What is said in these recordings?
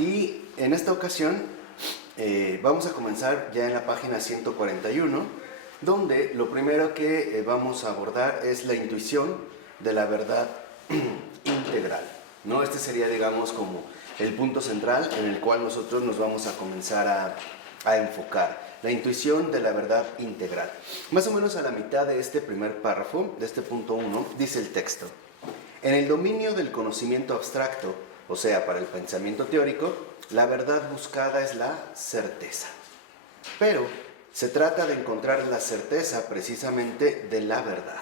Y en esta ocasión vamos a comenzar ya en la página 141, donde lo primero que vamos a abordar es la intuición de la verdad integral, ¿no? Este sería, digamos, como el punto central en el cual nosotros nos vamos a comenzar a enfocar. La intuición de la verdad integral. Más o menos a la mitad de este primer párrafo, de este punto 1, dice el texto: en el dominio del conocimiento abstracto, o sea, para el pensamiento teórico, la verdad buscada es la certeza. Pero se trata de encontrar la certeza precisamente de la verdad.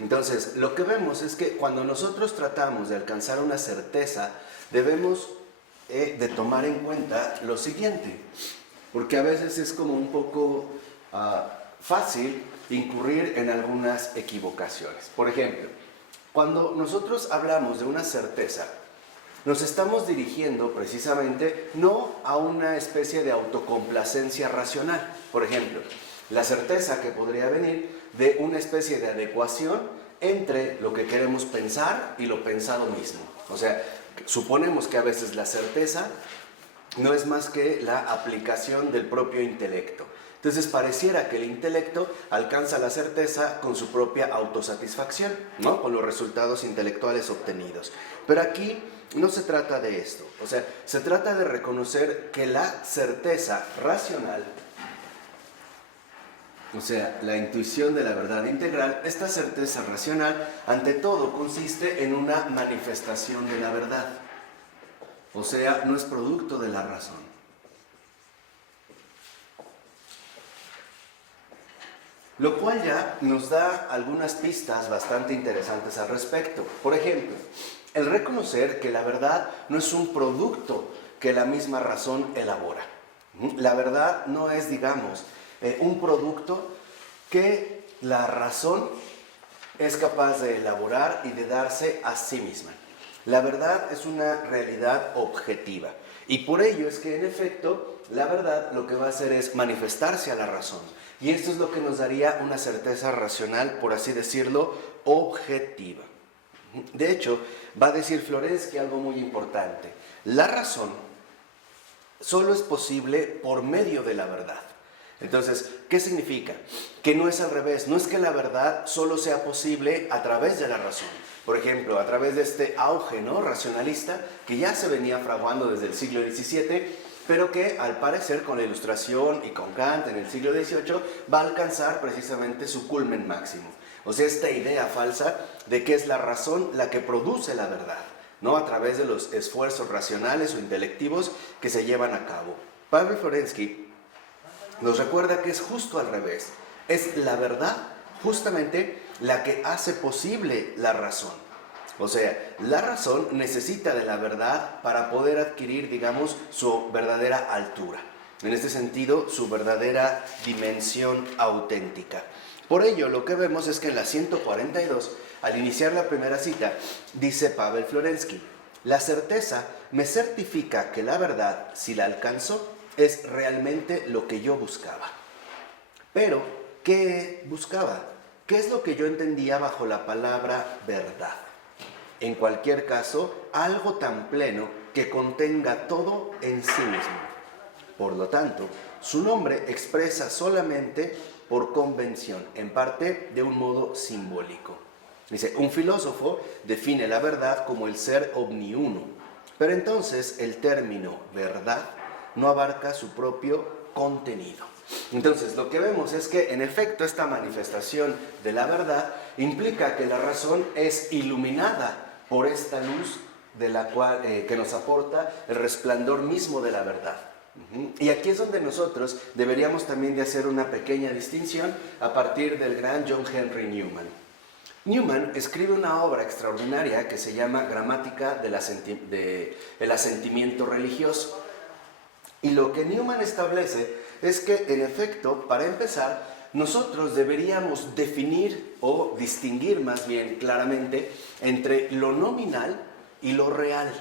Entonces, lo que vemos es que cuando nosotros tratamos de alcanzar una certeza, debemos de tomar en cuenta lo siguiente, porque a veces es como un poco fácil incurrir en algunas equivocaciones. Por ejemplo, cuando nosotros hablamos de una certeza, nos estamos dirigiendo precisamente no a una especie de autocomplacencia racional. Por ejemplo, la certeza que podría venir de una especie de adecuación entre lo que queremos pensar y lo pensado mismo. O sea, suponemos que a veces la certeza no es más que la aplicación del propio intelecto. Entonces pareciera que el intelecto alcanza la certeza con su propia autosatisfacción, ¿no? Con los resultados intelectuales obtenidos. Pero aquí no se trata de esto. O sea, se trata de reconocer que la certeza racional, o sea, la intuición de la verdad integral, esta certeza racional, ante todo, consiste en una manifestación de la verdad. O sea, no es producto de la razón. Lo cual ya nos da algunas pistas bastante interesantes al respecto. Por ejemplo, el reconocer que la verdad no es un producto que la misma razón elabora. La verdad no es, digamos, un producto que la razón es capaz de elaborar y de darse a sí misma. La verdad es una realidad objetiva. Y por ello es que, en efecto, la verdad lo que va a hacer es manifestarse a la razón. Y esto es lo que nos daría una certeza racional, por así decirlo, objetiva. De hecho, va a decir Florensky algo muy importante. La razón solo es posible por medio de la verdad. Entonces, ¿qué significa? Que no es al revés, no es que la verdad solo sea posible a través de la razón. Por ejemplo, a través de este auge, ¿no?, racionalista que ya se venía fraguando desde el siglo XVII, pero que al parecer con la Ilustración y con Kant en el siglo XVIII va a alcanzar precisamente su culmen máximo. O sea, esta idea falsa de que es la razón la que produce la verdad, ¿no?, a través de los esfuerzos racionales o intelectivos que se llevan a cabo. Pavel Florensky nos recuerda que es justo al revés. Es la verdad justamente la que hace posible la razón. O sea, la razón necesita de la verdad para poder adquirir, digamos, su verdadera altura. En este sentido, su verdadera dimensión auténtica. Por ello, lo que vemos es que en la 142, al iniciar la primera cita, dice Pavel Florensky: la certeza me certifica que la verdad, si la alcanzo, es realmente lo que yo buscaba. Pero, ¿qué buscaba? ¿Qué es lo que yo entendía bajo la palabra verdad? En cualquier caso, algo tan pleno que contenga todo en sí mismo. Por lo tanto, su nombre expresa solamente por convención, en parte de un modo simbólico. Dice, un filósofo define la verdad como el ser omniuno, pero entonces el término verdad no abarca su propio contenido. Entonces, lo que vemos es que, en efecto, esta manifestación de la verdad implica que la razón es iluminada por esta luz de la cual, que nos aporta el resplandor mismo de la verdad. Y aquí es donde nosotros deberíamos también de hacer una pequeña distinción a partir del gran John Henry Newman. Newman escribe una obra extraordinaria que se llama Gramática del asentimiento religioso. Y lo que Newman establece es que, en efecto, para empezar, nosotros deberíamos definir o distinguir más bien claramente entre lo nominal y lo real.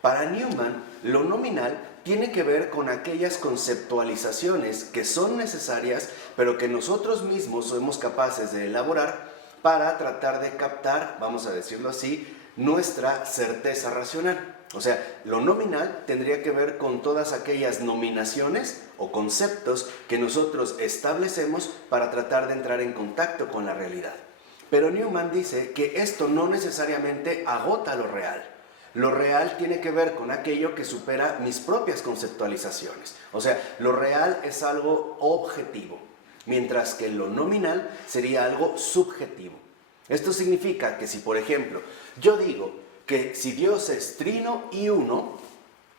Para Newman, lo nominal tiene que ver con aquellas conceptualizaciones que son necesarias, pero que nosotros mismos somos capaces de elaborar para tratar de captar, vamos a decirlo así, nuestra certeza racional. O sea, lo nominal tendría que ver con todas aquellas nominaciones o conceptos que nosotros establecemos para tratar de entrar en contacto con la realidad. Pero Newman dice que esto no necesariamente agota lo real. Lo real tiene que ver con aquello que supera mis propias conceptualizaciones. O sea, lo real es algo objetivo, mientras que lo nominal sería algo subjetivo. Esto significa que si, por ejemplo, yo digo que si Dios es trino y uno,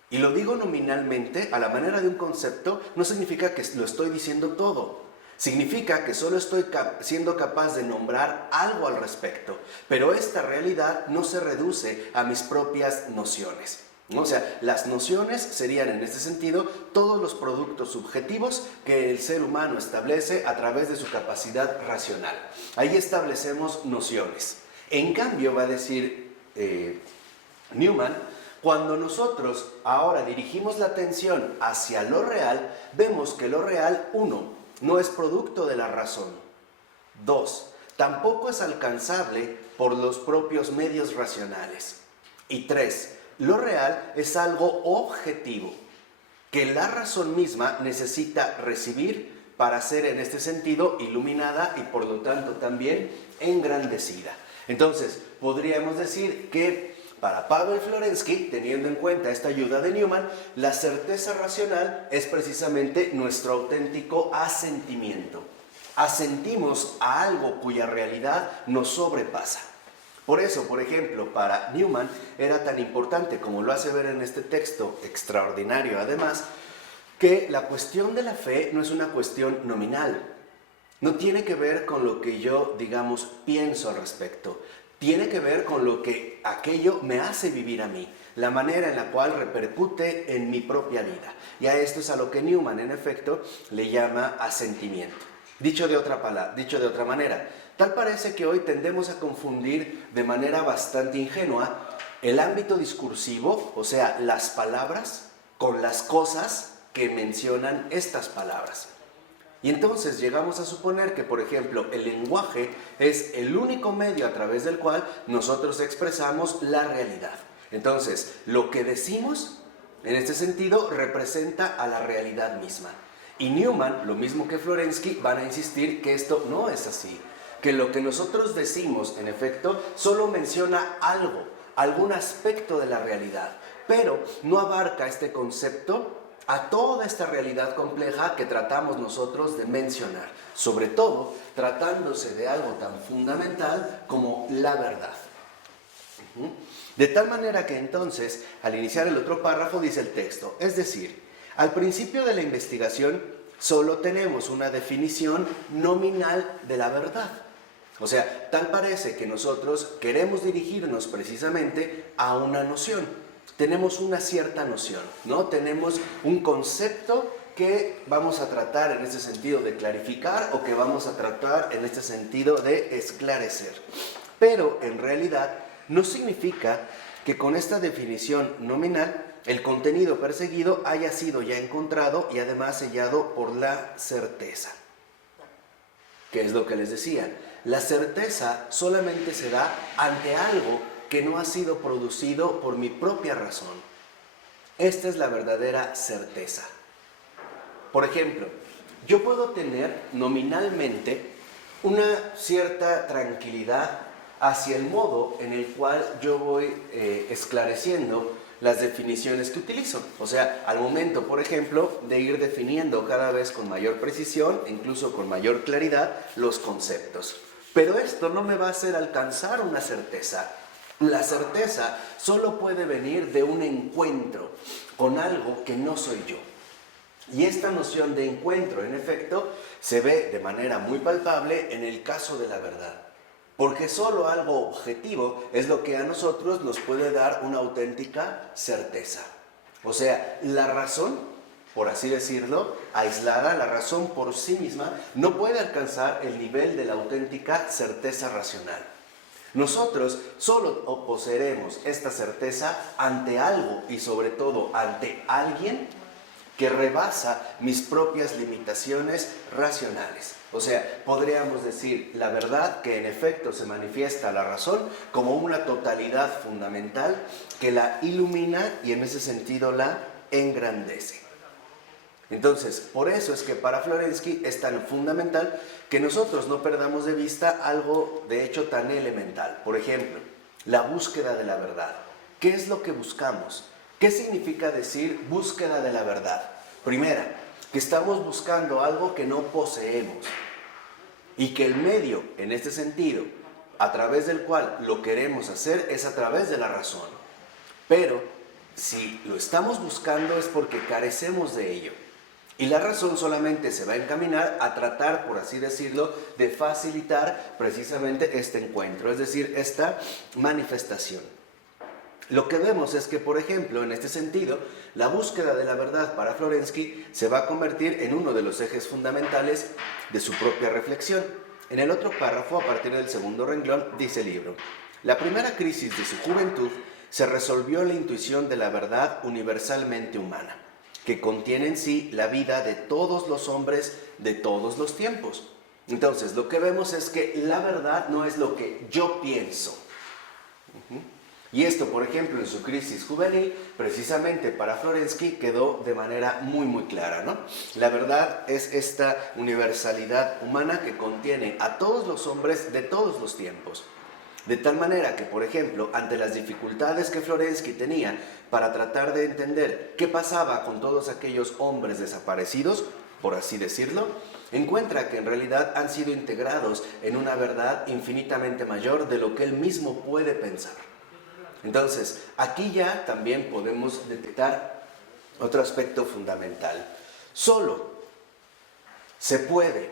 y lo digo nominalmente a la manera de un concepto, no significa que lo estoy diciendo todo. Significa que solo estoy siendo capaz de nombrar algo al respecto, pero esta realidad no se reduce a mis propias nociones. O sea, las nociones serían en este sentido todos los productos subjetivos que el ser humano establece a través de su capacidad racional. Ahí establecemos nociones. En cambio, va a decir Newman, cuando nosotros ahora dirigimos la atención hacia lo real, vemos que lo real, 1, no es producto de la razón. 2, tampoco es alcanzable por los propios medios racionales. Y 3, lo real es algo objetivo, que la razón misma necesita recibir para ser en este sentido iluminada y por lo tanto también engrandecida. Entonces, podríamos decir que para Pavel Florensky, teniendo en cuenta esta ayuda de Newman, la certeza racional es precisamente nuestro auténtico asentimiento. Asentimos a algo cuya realidad nos sobrepasa. Por eso, por ejemplo, para Newman era tan importante, como lo hace ver en este texto extraordinario además, que la cuestión de la fe no es una cuestión nominal. No tiene que ver con lo que yo, digamos, pienso al respecto. Tiene que ver con lo que aquello me hace vivir a mí, la manera en la cual repercute en mi propia vida. Y a esto es a lo que Newman, en efecto, le llama asentimiento. Dicho de otra manera, tal parece que hoy tendemos a confundir de manera bastante ingenua el ámbito discursivo, o sea, las palabras, con las cosas que mencionan estas palabras. Y entonces llegamos a suponer que, por ejemplo, el lenguaje es el único medio a través del cual nosotros expresamos la realidad. Entonces, lo que decimos, en este sentido, representa a la realidad misma. Y Newman, lo mismo que Florensky, van a insistir que esto no es así. Que lo que nosotros decimos, en efecto, solo menciona algo, algún aspecto de la realidad, pero no abarca este concepto a toda esta realidad compleja que tratamos nosotros de mencionar, sobre todo tratándose de algo tan fundamental como la verdad. De tal manera que entonces, al iniciar el otro párrafo, dice el texto, es decir, al principio de la investigación solo tenemos una definición nominal de la verdad. O sea, tal parece que nosotros queremos dirigirnos precisamente a una noción. Tenemos una cierta noción, ¿no? Tenemos un concepto que vamos a tratar en este sentido de clarificar o que vamos a tratar en este sentido de esclarecer. Pero en realidad no significa que con esta definición nominal el contenido perseguido haya sido ya encontrado y además sellado por la certeza. ¿Qué es lo que les decía? La certeza solamente se da ante algo que no ha sido producido por mi propia razón. Esta es la verdadera certeza. Por ejemplo, yo puedo tener nominalmente una cierta tranquilidad hacia el modo en el cual yo voy esclareciendo las definiciones que utilizo. O sea, al momento, por ejemplo, de ir definiendo cada vez con mayor precisión, incluso con mayor claridad, los conceptos. Pero esto no me va a hacer alcanzar una certeza. La certeza solo puede venir de un encuentro con algo que no soy yo. Y esta noción de encuentro, en efecto, se ve de manera muy palpable en el caso de la verdad. Porque solo algo objetivo es lo que a nosotros nos puede dar una auténtica certeza. O sea, la razón, por así decirlo, aislada, la razón por sí misma, no puede alcanzar el nivel de la auténtica certeza racional. Nosotros solo poseeremos esta certeza ante algo y sobre todo ante alguien que rebasa mis propias limitaciones racionales. O sea, podríamos decir la verdad que en efecto se manifiesta la razón como una totalidad fundamental que la ilumina y en ese sentido la engrandece. Entonces, por eso es que para Florensky es tan fundamental que nosotros no perdamos de vista algo de hecho tan elemental. Por ejemplo, la búsqueda de la verdad. ¿Qué es lo que buscamos? ¿Qué significa decir búsqueda de la verdad? Primera, que estamos buscando algo que no poseemos y que el medio, en este sentido, a través del cual lo queremos hacer es a través de la razón. Pero si lo estamos buscando es porque carecemos de ello. Y la razón solamente se va a encaminar a tratar, por así decirlo, de facilitar precisamente este encuentro, es decir, esta manifestación. Lo que vemos es que, por ejemplo, en este sentido, la búsqueda de la verdad para Florensky se va a convertir en uno de los ejes fundamentales de su propia reflexión. En el otro párrafo, a partir del segundo renglón, dice el libro: la primera crisis de su juventud se resolvió en la intuición de la verdad universalmente humana, que contiene en sí la vida de todos los hombres de todos los tiempos. Entonces, lo que vemos es que la verdad no es lo que yo pienso. Y esto, por ejemplo, en su crisis juvenil, precisamente para Florensky quedó de manera muy clara, ¿no? La verdad es esta universalidad humana que contiene a todos los hombres de todos los tiempos. De tal manera que, por ejemplo, ante las dificultades que Florensky tenía para tratar de entender qué pasaba con todos aquellos hombres desaparecidos, por así decirlo, encuentra que en realidad han sido integrados en una verdad infinitamente mayor de lo que él mismo puede pensar. Entonces, aquí ya también podemos detectar otro aspecto fundamental. Solo se puede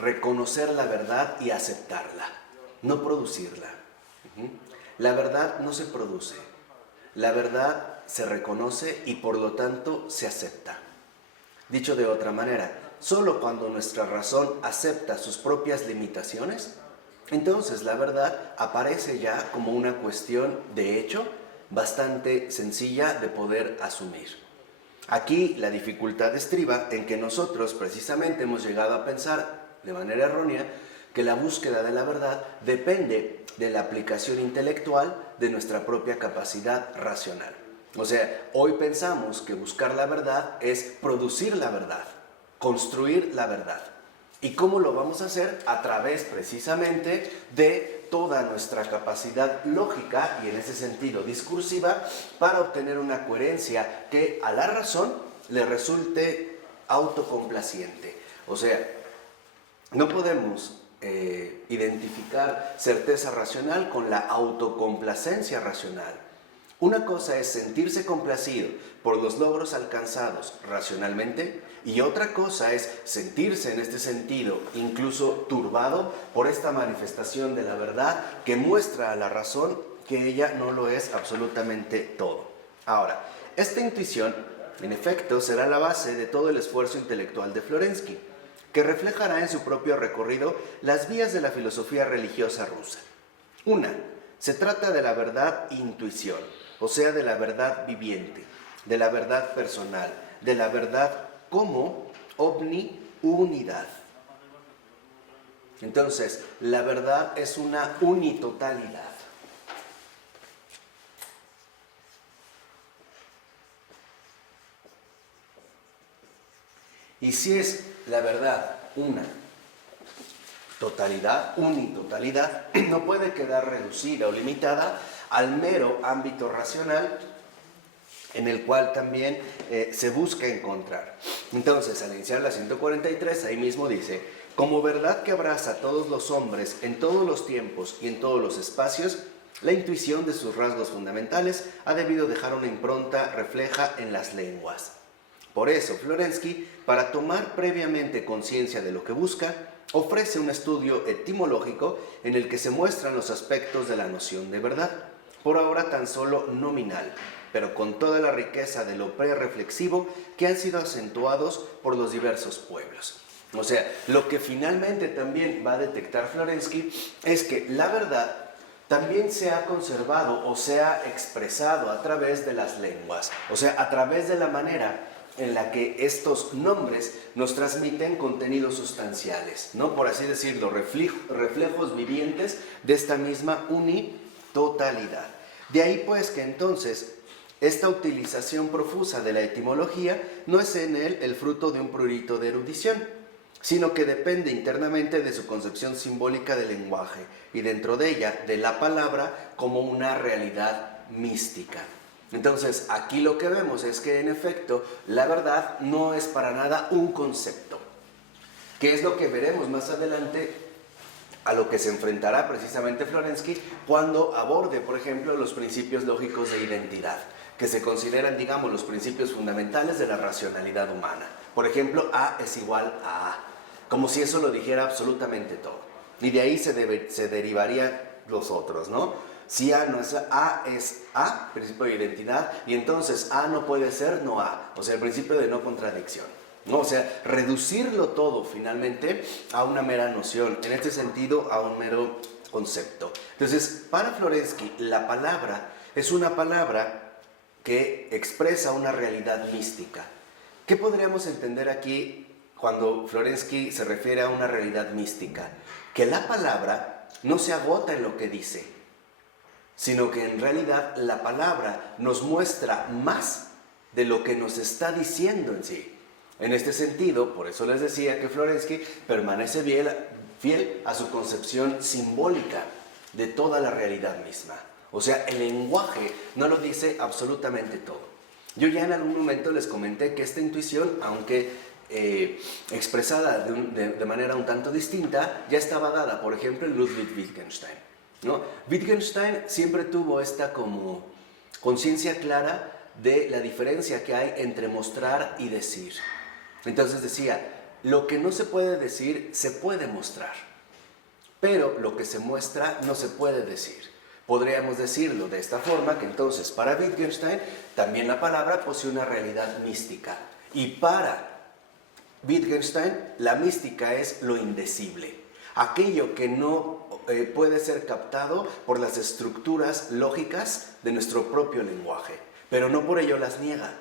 reconocer la verdad y aceptarla, no producirla. La verdad no se produce, la verdad se reconoce y por lo tanto se acepta. Dicho de otra manera, solo cuando nuestra razón acepta sus propias limitaciones, entonces la verdad aparece ya como una cuestión de hecho bastante sencilla de poder asumir. Aquí la dificultad estriba en que nosotros precisamente hemos llegado a pensar de manera errónea que la búsqueda de la verdad depende de la aplicación intelectual de nuestra propia capacidad racional. O sea, hoy pensamos que buscar la verdad es producir la verdad, construir la verdad. ¿Y cómo lo vamos a hacer? A través precisamente de toda nuestra capacidad lógica y en ese sentido discursiva para obtener una coherencia que a la razón le resulte autocomplaciente. O sea, no podemos identificar certeza racional con la autocomplacencia racional. Una cosa es sentirse complacido por los logros alcanzados racionalmente y otra cosa es sentirse en este sentido incluso turbado por esta manifestación de la verdad que muestra a la razón que ella no lo es absolutamente todo. Ahora, esta intuición en efecto será la base de todo el esfuerzo intelectual de Florensky, que reflejará en su propio recorrido las vías de la filosofía religiosa rusa. Una, se trata de la verdad intuición, o sea, de la verdad viviente, de la verdad personal, de la verdad como omniunidad. Entonces, la verdad es una unitotalidad. Y si es la verdad una totalidad, unitotalidad, no puede quedar reducida o limitada al mero ámbito racional en el cual también se busca encontrar. Entonces, al iniciar la 143, ahí mismo dice: como verdad que abraza a todos los hombres en todos los tiempos y en todos los espacios, la intuición de sus rasgos fundamentales ha debido dejar una impronta refleja en las lenguas. Por eso, Florensky, para tomar previamente conciencia de lo que busca, ofrece un estudio etimológico en el que se muestran los aspectos de la noción de verdad, por ahora tan solo nominal, pero con toda la riqueza de lo prereflexivo que han sido acentuados por los diversos pueblos. O sea, lo que finalmente también va a detectar Florensky es que la verdad también se ha conservado o se ha expresado a través de las lenguas, o sea, a través de la manera en la que estos nombres nos transmiten contenidos sustanciales, ¿no? Por así decirlo, reflejos vivientes de esta misma unitotalidad. De ahí pues que entonces esta utilización profusa de la etimología no es en él el fruto de un prurito de erudición, sino que depende internamente de su concepción simbólica del lenguaje y dentro de ella de la palabra como una realidad mística. Entonces, aquí lo que vemos es que en efecto la verdad no es para nada un concepto, que es lo que veremos más adelante, a lo que se enfrentará precisamente Florensky cuando aborde, por ejemplo, los principios lógicos de identidad, que se consideran, digamos, los principios fundamentales de la racionalidad humana. Por ejemplo, A es igual a A, como si eso lo dijera absolutamente todo. Y de ahí se derivarían los otros, ¿no? Si A no es A, es A, principio de identidad, y entonces A no puede ser no A, o sea, el principio de no contradicción, ¿no? O sea, reducirlo todo finalmente a una mera noción, en este sentido a un mero concepto. Entonces, para Florensky, la palabra es una palabra que expresa una realidad mística. ¿Qué podríamos entender aquí cuando Florensky se refiere a una realidad mística? Que la palabra no se agota en lo que dice, sino que en realidad la palabra nos muestra más de lo que nos está diciendo en sí. En este sentido, por eso les decía que Florensky permanece fiel a su concepción simbólica de toda la realidad misma. O sea, el lenguaje no lo dice absolutamente todo. Yo ya en algún momento les comenté que esta intuición, aunque expresada de manera un tanto distinta, ya estaba dada, por ejemplo, en Ludwig Wittgenstein, ¿no? Wittgenstein siempre tuvo esta como conciencia clara de la diferencia que hay entre mostrar y decir. Entonces decía, lo que no se puede decir se puede mostrar, pero lo que se muestra no se puede decir. Podríamos decirlo de esta forma, que entonces para Wittgenstein también la palabra posee una realidad mística. Y para Wittgenstein la mística es lo indecible, aquello que no puede ser captado por las estructuras lógicas de nuestro propio lenguaje, pero no por ello las niega.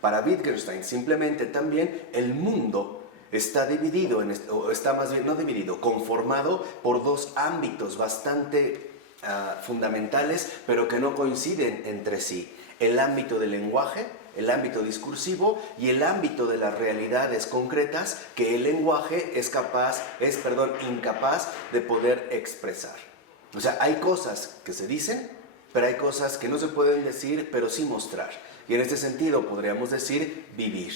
Para Wittgenstein simplemente también el mundo está dividido, o está más bien no dividido, conformado por dos ámbitos bastante fundamentales, pero que no coinciden entre sí: el ámbito del lenguaje, el ámbito discursivo y el ámbito de las realidades concretas que el lenguaje es incapaz de poder expresar. O sea, hay cosas que se dicen, pero hay cosas que no se pueden decir, pero sí mostrar. Y en este sentido podríamos decir vivir.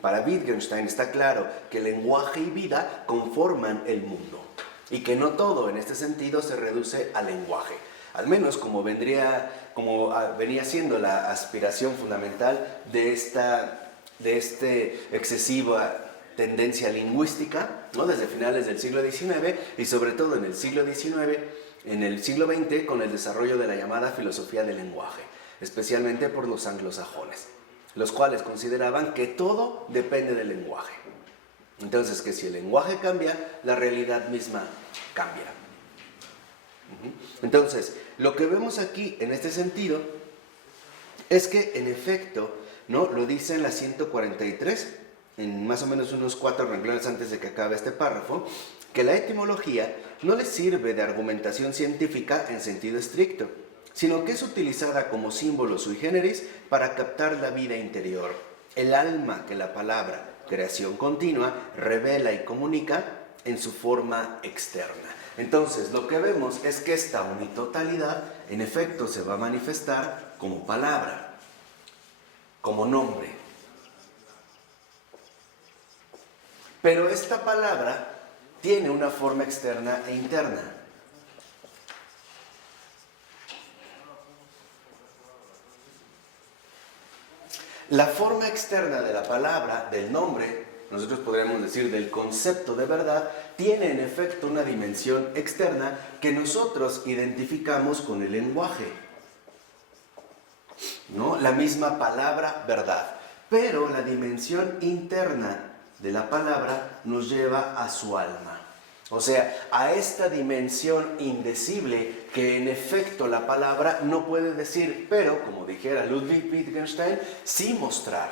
Para Wittgenstein está claro que lenguaje y vida conforman el mundo, y que no todo en este sentido se reduce al lenguaje, al menos como venía siendo la aspiración fundamental de esta excesiva tendencia lingüística, ¿no? Desde finales del siglo XIX y sobre todo en el siglo XX con el desarrollo de la llamada filosofía del lenguaje, especialmente por los anglosajones, los cuales consideraban que todo depende del lenguaje. Entonces, que si el lenguaje cambia, la realidad misma cambia. Entonces, lo que vemos aquí en este sentido es que, en efecto, ¿no? Lo dice en la 143, en más o menos unos 4 renglones antes de que acabe este párrafo, que la etimología no le sirve de argumentación científica en sentido estricto, sino que es utilizada como símbolo sui generis para captar la vida interior, el alma que la palabra creación continua revela y comunica en su forma externa. Entonces, lo que vemos es que esta unitotalidad, en efecto, se va a manifestar como palabra, como nombre. Pero esta palabra tiene una forma externa e interna. La forma externa de la palabra, del nombre, nosotros podríamos decir del concepto de verdad, tiene en efecto una dimensión externa que nosotros identificamos con el lenguaje, ¿no? La misma palabra verdad, pero la dimensión interna de la palabra nos lleva a su alma. O sea, a esta dimensión indecible que en efecto la palabra no puede decir, pero, como dijera Ludwig Wittgenstein, sí mostrar.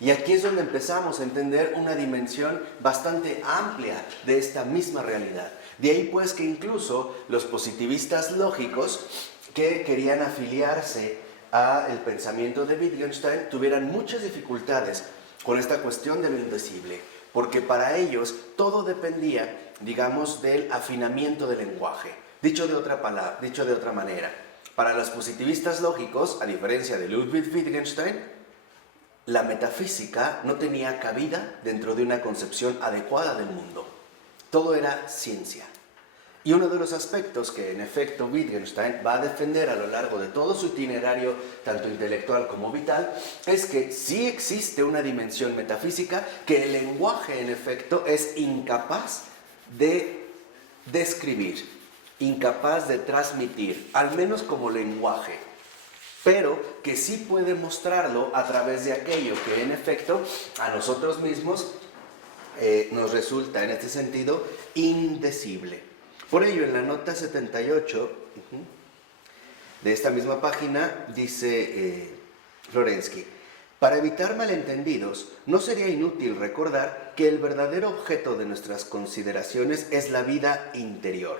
Y aquí es donde empezamos a entender una dimensión bastante amplia de esta misma realidad. De ahí pues que incluso los positivistas lógicos que querían afiliarse al pensamiento de Wittgenstein tuvieran muchas dificultades con esta cuestión de lo indecible, porque para ellos todo dependía, digamos, del afinamiento del lenguaje. Dicho de otra manera, para los positivistas lógicos, a diferencia de Ludwig Wittgenstein, la metafísica no tenía cabida dentro de una concepción adecuada del mundo. Todo era ciencia. Y uno de los aspectos que en efecto Wittgenstein va a defender a lo largo de todo su itinerario, tanto intelectual como vital, es que sí existe una dimensión metafísica que el lenguaje en efecto es incapaz de describir, incapaz de transmitir, al menos como lenguaje, pero que sí puede mostrarlo a través de aquello que en efecto a nosotros mismos nos resulta en este sentido indecible. Por ello, en la nota 78 de esta misma página dice Florensky: para evitar malentendidos, no sería inútil recordar que el verdadero objeto de nuestras consideraciones es la vida interior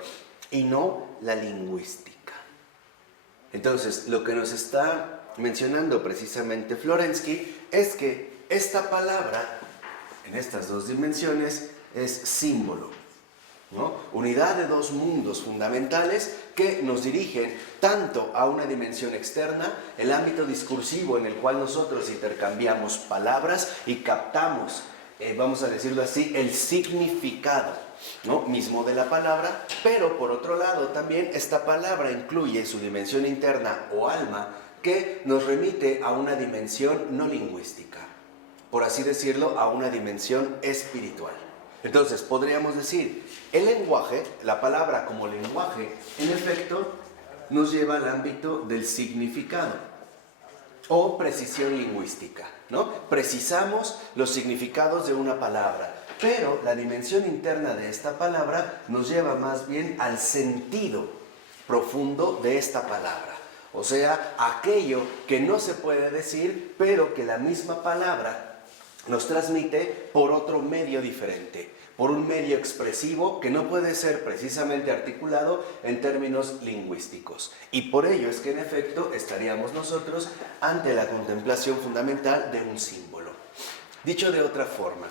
y no la lingüística. Entonces, lo que nos está mencionando precisamente Florensky es que esta palabra, en estas dos dimensiones, es símbolo, ¿no? Unidad de dos mundos fundamentales que nos dirigen tanto a una dimensión externa, el ámbito discursivo en el cual nosotros intercambiamos palabras y captamos, vamos a decirlo así, el significado, ¿no?, mismo de la palabra, pero por otro lado también esta palabra incluye su dimensión interna o alma que nos remite a una dimensión no lingüística, por así decirlo, a una dimensión espiritual. Entonces podríamos decir, el lenguaje, la palabra como lenguaje, en efecto nos lleva al ámbito del significado o precisión lingüística, ¿no? Precisamos los significados de una palabra, pero la dimensión interna de esta palabra nos lleva más bien al sentido profundo de esta palabra. O sea, aquello que no se puede decir, pero que la misma palabra nos transmite por otro medio diferente, por un medio expresivo que no puede ser precisamente articulado en términos lingüísticos. Y por ello es que en efecto estaríamos nosotros ante la contemplación fundamental de un símbolo. Dicho de otra forma,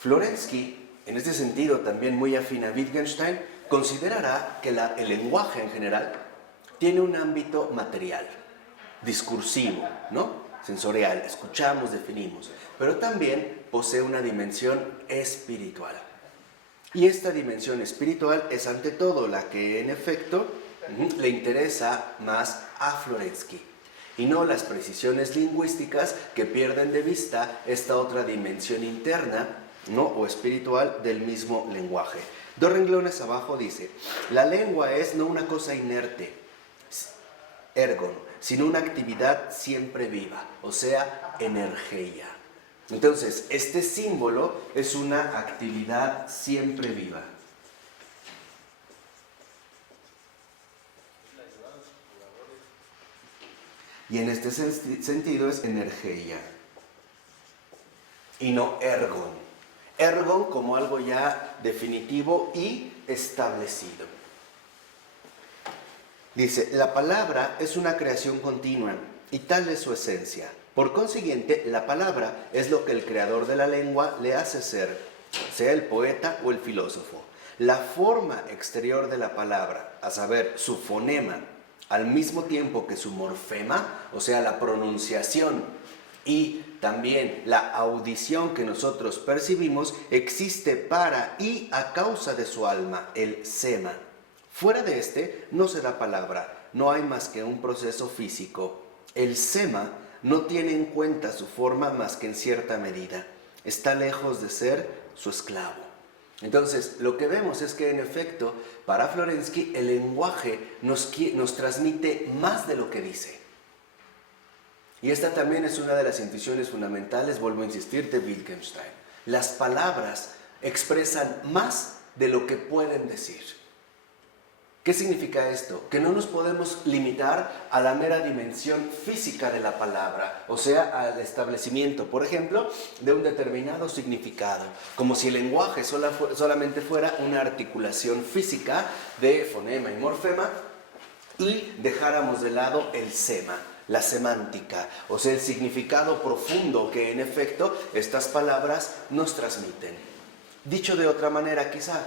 Florensky, en este sentido también muy afín a Wittgenstein, considerará que el lenguaje en general tiene un ámbito material, discursivo, ¿no?, sensorial, escuchamos, definimos, pero también posee una dimensión espiritual. Y esta dimensión espiritual es ante todo la que en efecto le interesa más a Florensky, y no las precisiones lingüísticas que pierden de vista esta otra dimensión interna, ¿no?, o espiritual del mismo lenguaje. Dos renglones abajo dice: la lengua es no una cosa inerte, ergon, sino una actividad siempre viva, o sea, energía. Entonces, este símbolo es una actividad siempre viva. Y en este sentido es energía y no ergon. Ergon como algo ya definitivo y establecido. Dice, la palabra es una creación continua y tal es su esencia. Por consiguiente, la palabra es lo que el creador de la lengua le hace ser, sea el poeta o el filósofo. La forma exterior de la palabra, a saber, su fonema, al mismo tiempo que su morfema, o sea, la pronunciación y también la audición que nosotros percibimos, existe para y a causa de su alma, el sema. Fuera de este no se da palabra, no hay más que un proceso físico. El sema no tiene en cuenta su forma más que en cierta medida. Está lejos de ser su esclavo. Entonces, lo que vemos es que en efecto, para Florensky, el lenguaje nos transmite más de lo que dice. Y esta también es una de las intuiciones fundamentales, vuelvo a insistir, de Wittgenstein. Las palabras expresan más de lo que pueden decir. ¿Qué significa esto? Que no nos podemos limitar a la mera dimensión física de la palabra, o sea, al establecimiento, por ejemplo, de un determinado significado, como si el lenguaje solamente fuera una articulación física de fonema y morfema y dejáramos de lado el sema, la semántica, o sea, el significado profundo que en efecto estas palabras nos transmiten. Dicho de otra manera quizá,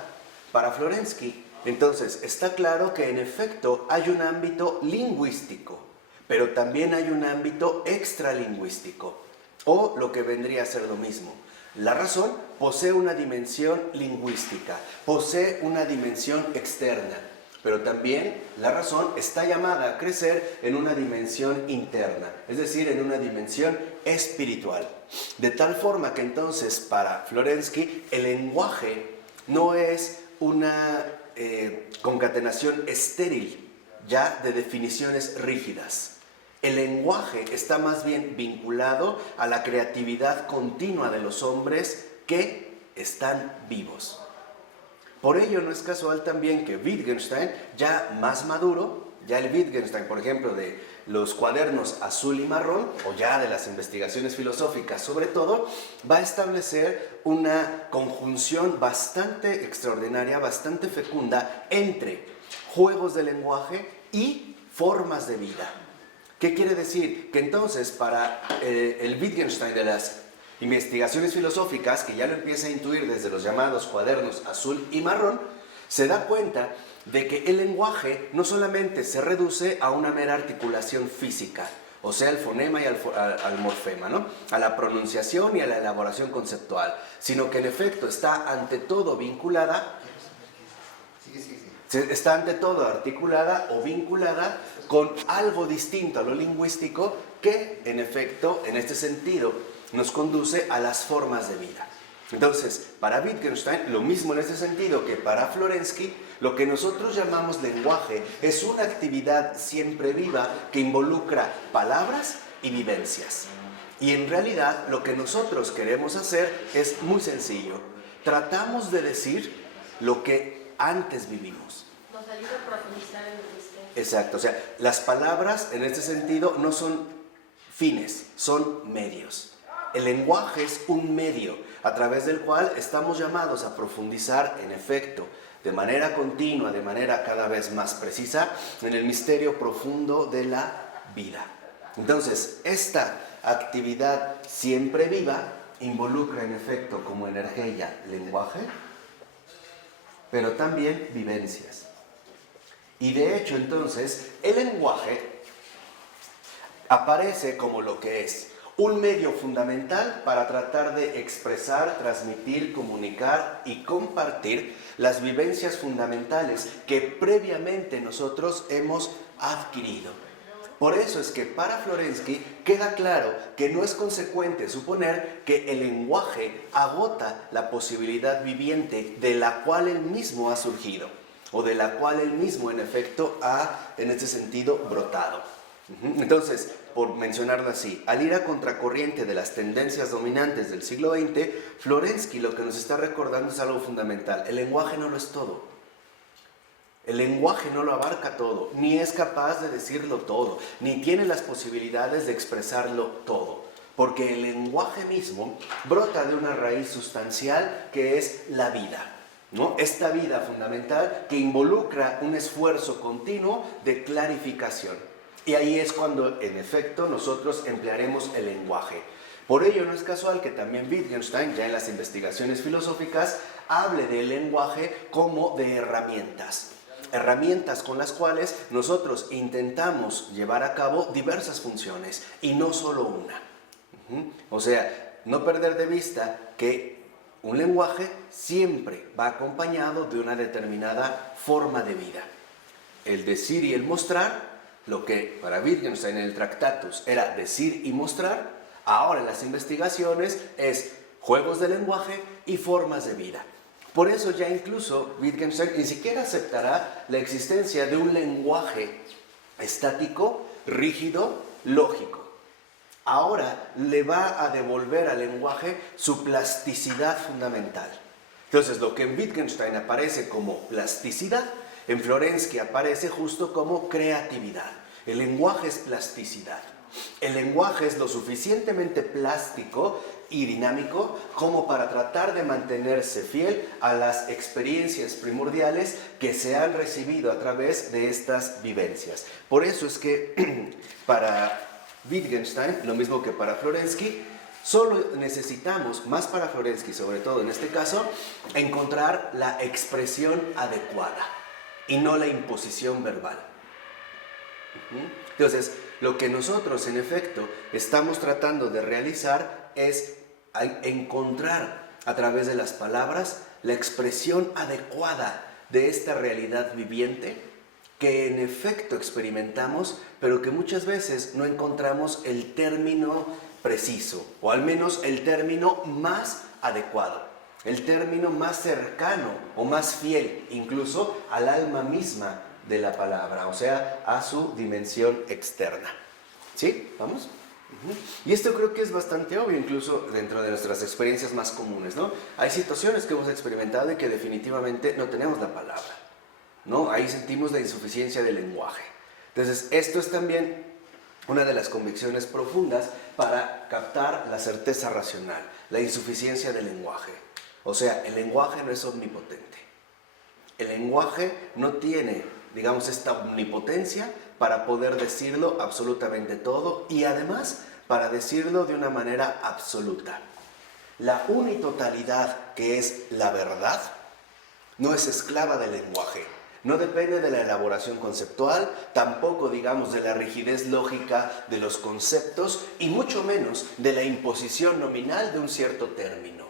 para Florensky, entonces, está claro que en efecto hay un ámbito lingüístico, pero también hay un ámbito extralingüístico, o lo que vendría a ser lo mismo. La razón posee una dimensión lingüística, posee una dimensión externa, pero también la razón está llamada a crecer en una dimensión interna, es decir, en una dimensión espiritual. De tal forma que entonces para Florensky el lenguaje no es una concatenación estéril, ya de definiciones rígidas. El lenguaje está más bien vinculado a la creatividad continua de los hombres que están vivos. Por ello no es casual también que Wittgenstein, ya más maduro, ya el Wittgenstein, por ejemplo, de los cuadernos azul y marrón, o ya de las investigaciones filosóficas sobre todo, va a establecer una conjunción bastante extraordinaria, bastante fecunda entre juegos de lenguaje y formas de vida. ¿Qué quiere decir? Que entonces para el Wittgenstein de las investigaciones filosóficas, que ya lo empieza a intuir desde los llamados cuadernos azul y marrón, se da cuenta de que el lenguaje no solamente se reduce a una mera articulación física, o sea, al fonema y al morfema, ¿no? A la pronunciación y a la elaboración conceptual, sino que en efecto está ante todo vinculada, está ante todo articulada o vinculada con algo distinto a lo lingüístico que, en efecto, en este sentido, nos conduce a las formas de vida. Entonces, para Wittgenstein, lo mismo en este sentido que para Florensky, lo que nosotros llamamos lenguaje es una actividad siempre viva que involucra palabras y vivencias. Y en realidad lo que nosotros queremos hacer es muy sencillo. Tratamos de decir lo que antes vivimos. Nos ayuda a profundizar en lo que esté. Exacto, o sea, las palabras en este sentido no son fines, son medios. El lenguaje es un medio a través del cual estamos llamados a profundizar, en efecto, de manera continua, de manera cada vez más precisa, en el misterio profundo de la vida. Entonces, esta actividad siempre viva involucra, en efecto, como energía, lenguaje, pero también vivencias. Y de hecho, entonces, el lenguaje aparece como lo que es un medio fundamental para tratar de expresar, transmitir, comunicar y compartir las vivencias fundamentales que previamente nosotros hemos adquirido. Por eso es que para Florensky queda claro que no es consecuente suponer que el lenguaje agota la posibilidad viviente de la cual él mismo ha surgido, o de la cual él mismo en efecto ha, en este sentido, brotado. Entonces, por mencionarlo así, al ir a contracorriente de las tendencias dominantes del siglo XX, Florensky lo que nos está recordando es algo fundamental. El lenguaje no lo es todo. El lenguaje no lo abarca todo, ni es capaz de decirlo todo, ni tiene las posibilidades de expresarlo todo. Porque el lenguaje mismo brota de una raíz sustancial que es la vida, ¿no? Esta vida fundamental que involucra un esfuerzo continuo de clarificación. Y ahí es cuando, en efecto, nosotros emplearemos el lenguaje. Por ello, no es casual que también Wittgenstein, ya en las investigaciones filosóficas, hable del lenguaje como de herramientas. Herramientas con las cuales nosotros intentamos llevar a cabo diversas funciones, y no solo una. O sea, no perder de vista que un lenguaje siempre va acompañado de una determinada forma de vida. El decir y el mostrar, lo que para Wittgenstein en el Tractatus era decir y mostrar, ahora en las investigaciones es juegos de lenguaje y formas de vida. Por eso ya incluso Wittgenstein ni siquiera aceptará la existencia de un lenguaje estático, rígido, lógico. Ahora le va a devolver al lenguaje su plasticidad fundamental. Entonces, lo que en Wittgenstein aparece como plasticidad, En Florensky aparece justo como creatividad. El lenguaje es plasticidad. El lenguaje es lo suficientemente plástico y dinámico como para tratar de mantenerse fiel a las experiencias primordiales que se han recibido a través de estas vivencias. Por eso es que para Wittgenstein, lo mismo que para Florensky, solo necesitamos, más para Florensky sobre todo en este caso, encontrar la expresión adecuada y no la imposición verbal. Entonces, lo que nosotros en efecto estamos tratando de realizar es encontrar a través de las palabras la expresión adecuada de esta realidad viviente que en efecto experimentamos, pero que muchas veces no encontramos el término preciso, o al menos el término más adecuado, el término más cercano o más fiel incluso al alma misma de la palabra, o sea, a su dimensión externa. ¿Sí? ¿Vamos? Y esto creo que es bastante obvio, incluso dentro de nuestras experiencias más comunes, ¿no? Hay situaciones que hemos experimentado y que definitivamente no tenemos la palabra, ¿no? Ahí sentimos la insuficiencia del lenguaje. Entonces, esto es también una de las convicciones profundas para captar la certeza racional, la insuficiencia del lenguaje. O sea, el lenguaje no es omnipotente. El lenguaje no tiene, digamos, esta omnipotencia para poder decirlo absolutamente todo y además para decirlo de una manera absoluta. La unitotalidad, que es la verdad, no es esclava del lenguaje. No depende de la elaboración conceptual, tampoco, digamos, de la rigidez lógica de los conceptos y mucho menos de la imposición nominal de un cierto término.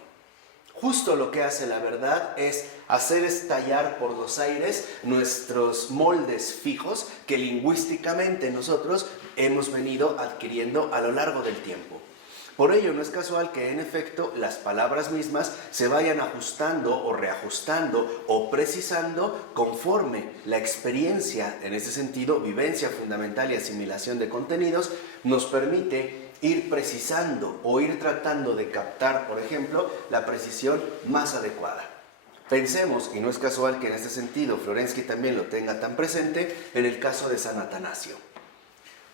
Justo lo que hace la verdad es hacer estallar por los aires nuestros moldes fijos que lingüísticamente nosotros hemos venido adquiriendo a lo largo del tiempo. Por ello, no es casual que en efecto las palabras mismas se vayan ajustando o reajustando o precisando conforme la experiencia, en ese sentido, vivencia fundamental y asimilación de contenidos, nos permite ir precisando o ir tratando de captar, por ejemplo, la precisión más adecuada. Pensemos, y no es casual que en este sentido Florensky también lo tenga tan presente, en el caso de San Atanasio.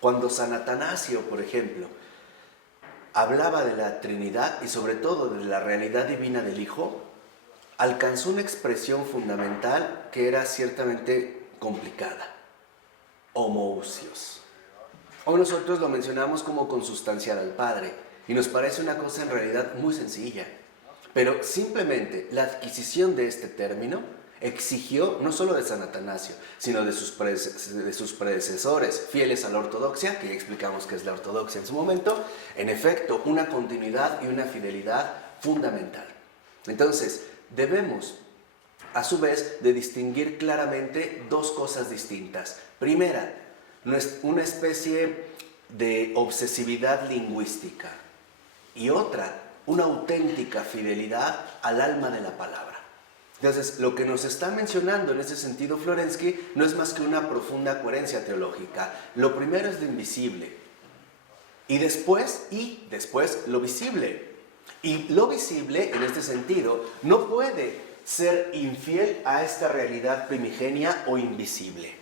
Cuando San Atanasio, por ejemplo, hablaba de la Trinidad y sobre todo de la realidad divina del Hijo, alcanzó una expresión fundamental que era ciertamente complicada: homoousios. Hoy nosotros lo mencionamos como consustancial al Padre y nos parece una cosa en realidad muy sencilla, pero simplemente la adquisición de este término exigió, no solo de San Atanasio, sino de sus predecesores fieles a la ortodoxia, que ya explicamos que es la ortodoxia en su momento, en efecto, una continuidad y una fidelidad fundamental. Entonces, debemos, a su vez, de distinguir claramente dos cosas distintas. Primera, una especie de obsesividad lingüística y otra, una auténtica fidelidad al alma de la palabra. Entonces, lo que nos está mencionando en ese sentido Florensky no es más que una profunda coherencia teológica. Lo primero es lo invisible y después lo visible. Y lo visible, en este sentido, no puede ser infiel a esta realidad primigenia o invisible.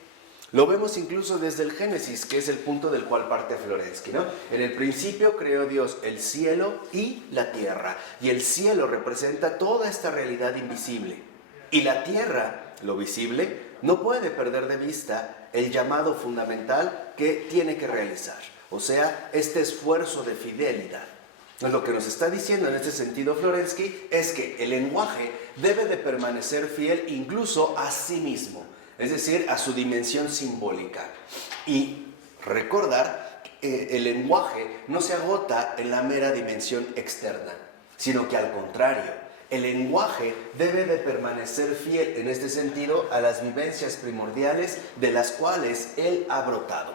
Lo vemos incluso desde el Génesis, que es el punto del cual parte Florensky, ¿no? En el principio creó Dios el cielo y la tierra, y el cielo representa toda esta realidad invisible. Y la tierra, lo visible, no puede perder de vista el llamado fundamental que tiene que realizar, o sea, este esfuerzo de fidelidad. Lo que nos está diciendo en este sentido Florensky es que el lenguaje debe de permanecer fiel incluso a sí mismo, es decir, a su dimensión simbólica. Y recordar que el lenguaje no se agota en la mera dimensión externa, sino que al contrario, el lenguaje debe de permanecer fiel en este sentido a las vivencias primordiales de las cuales él ha brotado.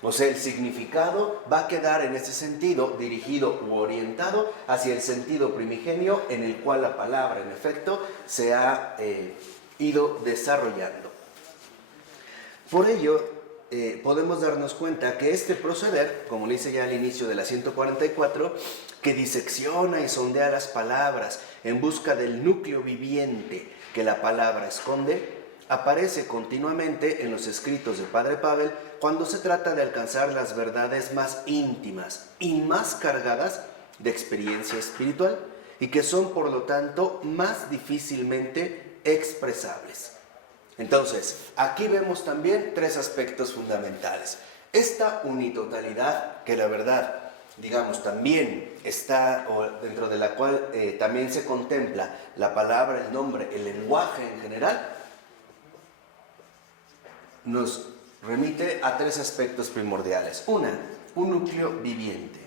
O sea, el significado va a quedar en ese sentido dirigido u orientado hacia el sentido primigenio en el cual la palabra, en efecto, se ha ido desarrollando. Por ello, podemos darnos cuenta que este proceder, como dice ya al inicio de la 144, que disecciona y sondea las palabras en busca del núcleo viviente que la palabra esconde, aparece continuamente en los escritos de Padre Pavel cuando se trata de alcanzar las verdades más íntimas y más cargadas de experiencia espiritual y que son por lo tanto más difícilmente expresables. Entonces, aquí vemos también tres aspectos fundamentales. Esta unitotalidad que la verdad, digamos, también está, o dentro de la cual también se contempla la palabra, el nombre, el lenguaje en general, nos remite a tres aspectos primordiales. Un núcleo viviente.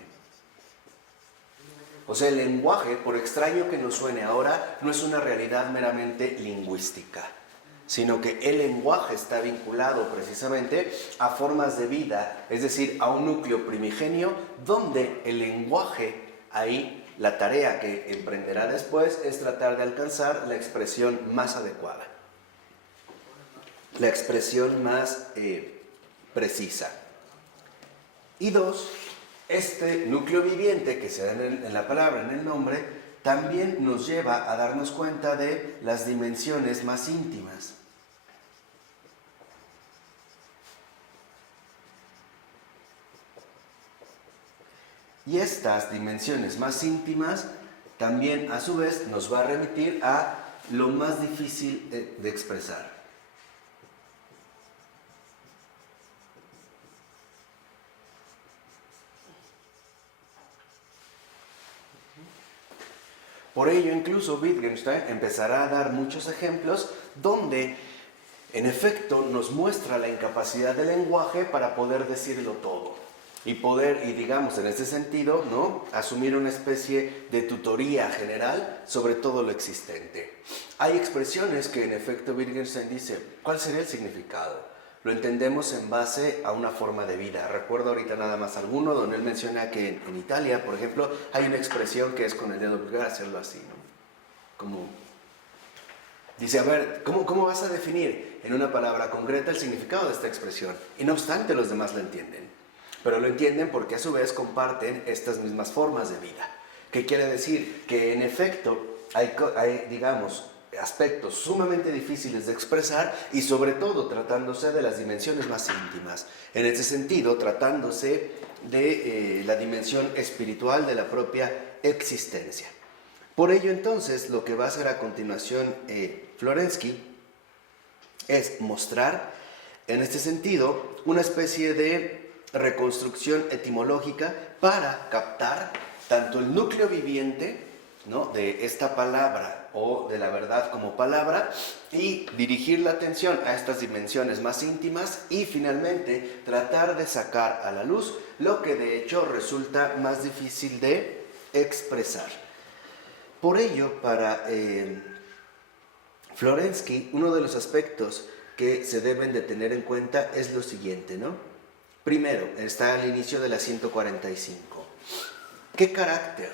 O sea, el lenguaje, por extraño que nos suene ahora, no es una realidad meramente lingüística, sino que el lenguaje está vinculado precisamente a formas de vida, es decir, a un núcleo primigenio donde el lenguaje, ahí la tarea que emprenderá después es tratar de alcanzar la expresión más adecuada, la expresión más precisa. Y dos, este núcleo viviente que se da en la palabra, en el nombre, también nos lleva a darnos cuenta de las dimensiones más íntimas. Y estas dimensiones más íntimas también a su vez nos va a remitir a lo más difícil de expresar. Por ello, incluso Wittgenstein empezará a dar muchos ejemplos donde, en efecto, nos muestra la incapacidad del lenguaje para poder decirlo todo y digamos, en ese sentido, ¿no?, asumir una especie de tutoría general sobre todo lo existente. Hay expresiones que, en efecto, Wittgenstein dice, ¿cuál sería el significado? Lo entendemos en base a una forma de vida. Recuerdo ahorita nada más alguno donde él menciona que en Italia, por ejemplo, hay una expresión que es con el dedo pulgar hacerlo así, ¿no? Como dice, a ver, ¿cómo vas a definir en una palabra concreta el significado de esta expresión? Y no obstante, los demás lo entienden. Pero lo entienden porque a su vez comparten estas mismas formas de vida. ¿Qué quiere decir? Que en efecto hay digamos, aspectos sumamente difíciles de expresar y sobre todo tratándose de las dimensiones más íntimas. En ese sentido, tratándose de la dimensión espiritual de la propia existencia. Por ello entonces, lo que va a hacer a continuación Florensky es mostrar en este sentido una especie de reconstrucción etimológica para captar tanto el núcleo viviente, ¿no?, de esta palabra o de la verdad como palabra y dirigir la atención a estas dimensiones más íntimas y finalmente tratar de sacar a la luz lo que de hecho resulta más difícil de expresar. Por ello, para Florensky, uno de los aspectos que se deben de tener en cuenta es lo siguiente, ¿no? Primero, está al inicio de la 145. ¿Qué carácter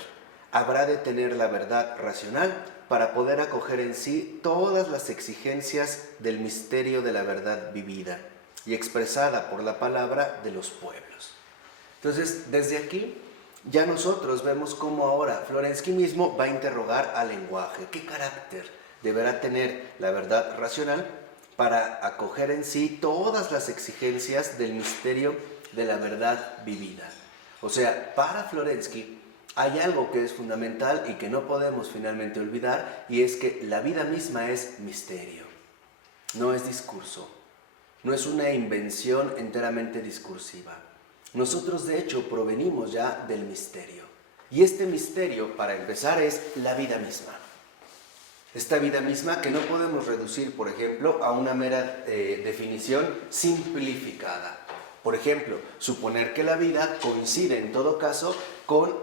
habrá de tener la verdad racional para poder acoger en sí todas las exigencias del misterio de la verdad vivida y expresada por la palabra de los pueblos? Entonces, desde aquí ya nosotros vemos cómo ahora Florensky mismo va a interrogar al lenguaje. ¿Qué carácter deberá tener la verdad racional para acoger en sí todas las exigencias del misterio de la verdad vivida? O sea, para Florensky hay algo que es fundamental y que no podemos finalmente olvidar, y es que la vida misma es misterio, no es discurso, no es una invención enteramente discursiva. Nosotros de hecho provenimos ya del misterio, y este misterio, para empezar, es la vida misma. Esta vida misma que no podemos reducir, por ejemplo, a una mera definición simplificada. Por ejemplo, suponer que la vida coincide en todo caso con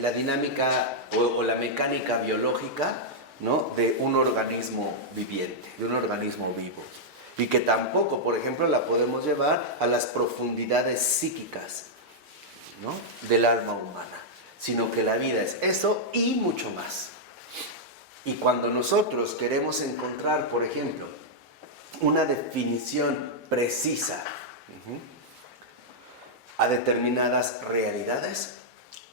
la dinámica o la mecánica biológica, ¿no?, de un organismo viviente, de un organismo vivo. Y que tampoco, por ejemplo, la podemos llevar a las profundidades psíquicas, ¿no?, del alma humana, sino que la vida es eso y mucho más. Y cuando nosotros queremos encontrar, por ejemplo, una definición precisa a determinadas realidades,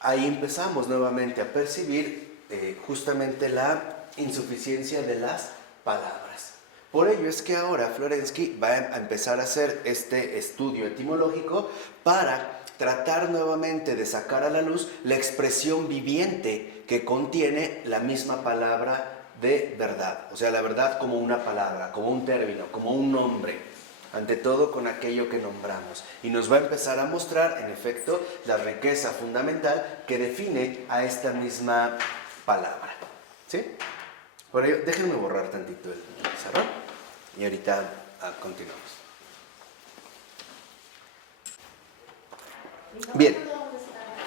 ahí empezamos nuevamente a percibir justamente la insuficiencia de las palabras. Por ello es que ahora Florensky va a empezar a hacer este estudio etimológico para tratar nuevamente de sacar a la luz la expresión viviente que contiene la misma palabra de verdad. O sea, la verdad como una palabra, como un término, como un nombre. Ante todo con aquello que nombramos. Y nos va a empezar a mostrar, en efecto, la riqueza fundamental que define a esta misma palabra. ¿Sí? Por ello, déjenme borrar tantito el pizarrón y ahorita continuamos. Bien,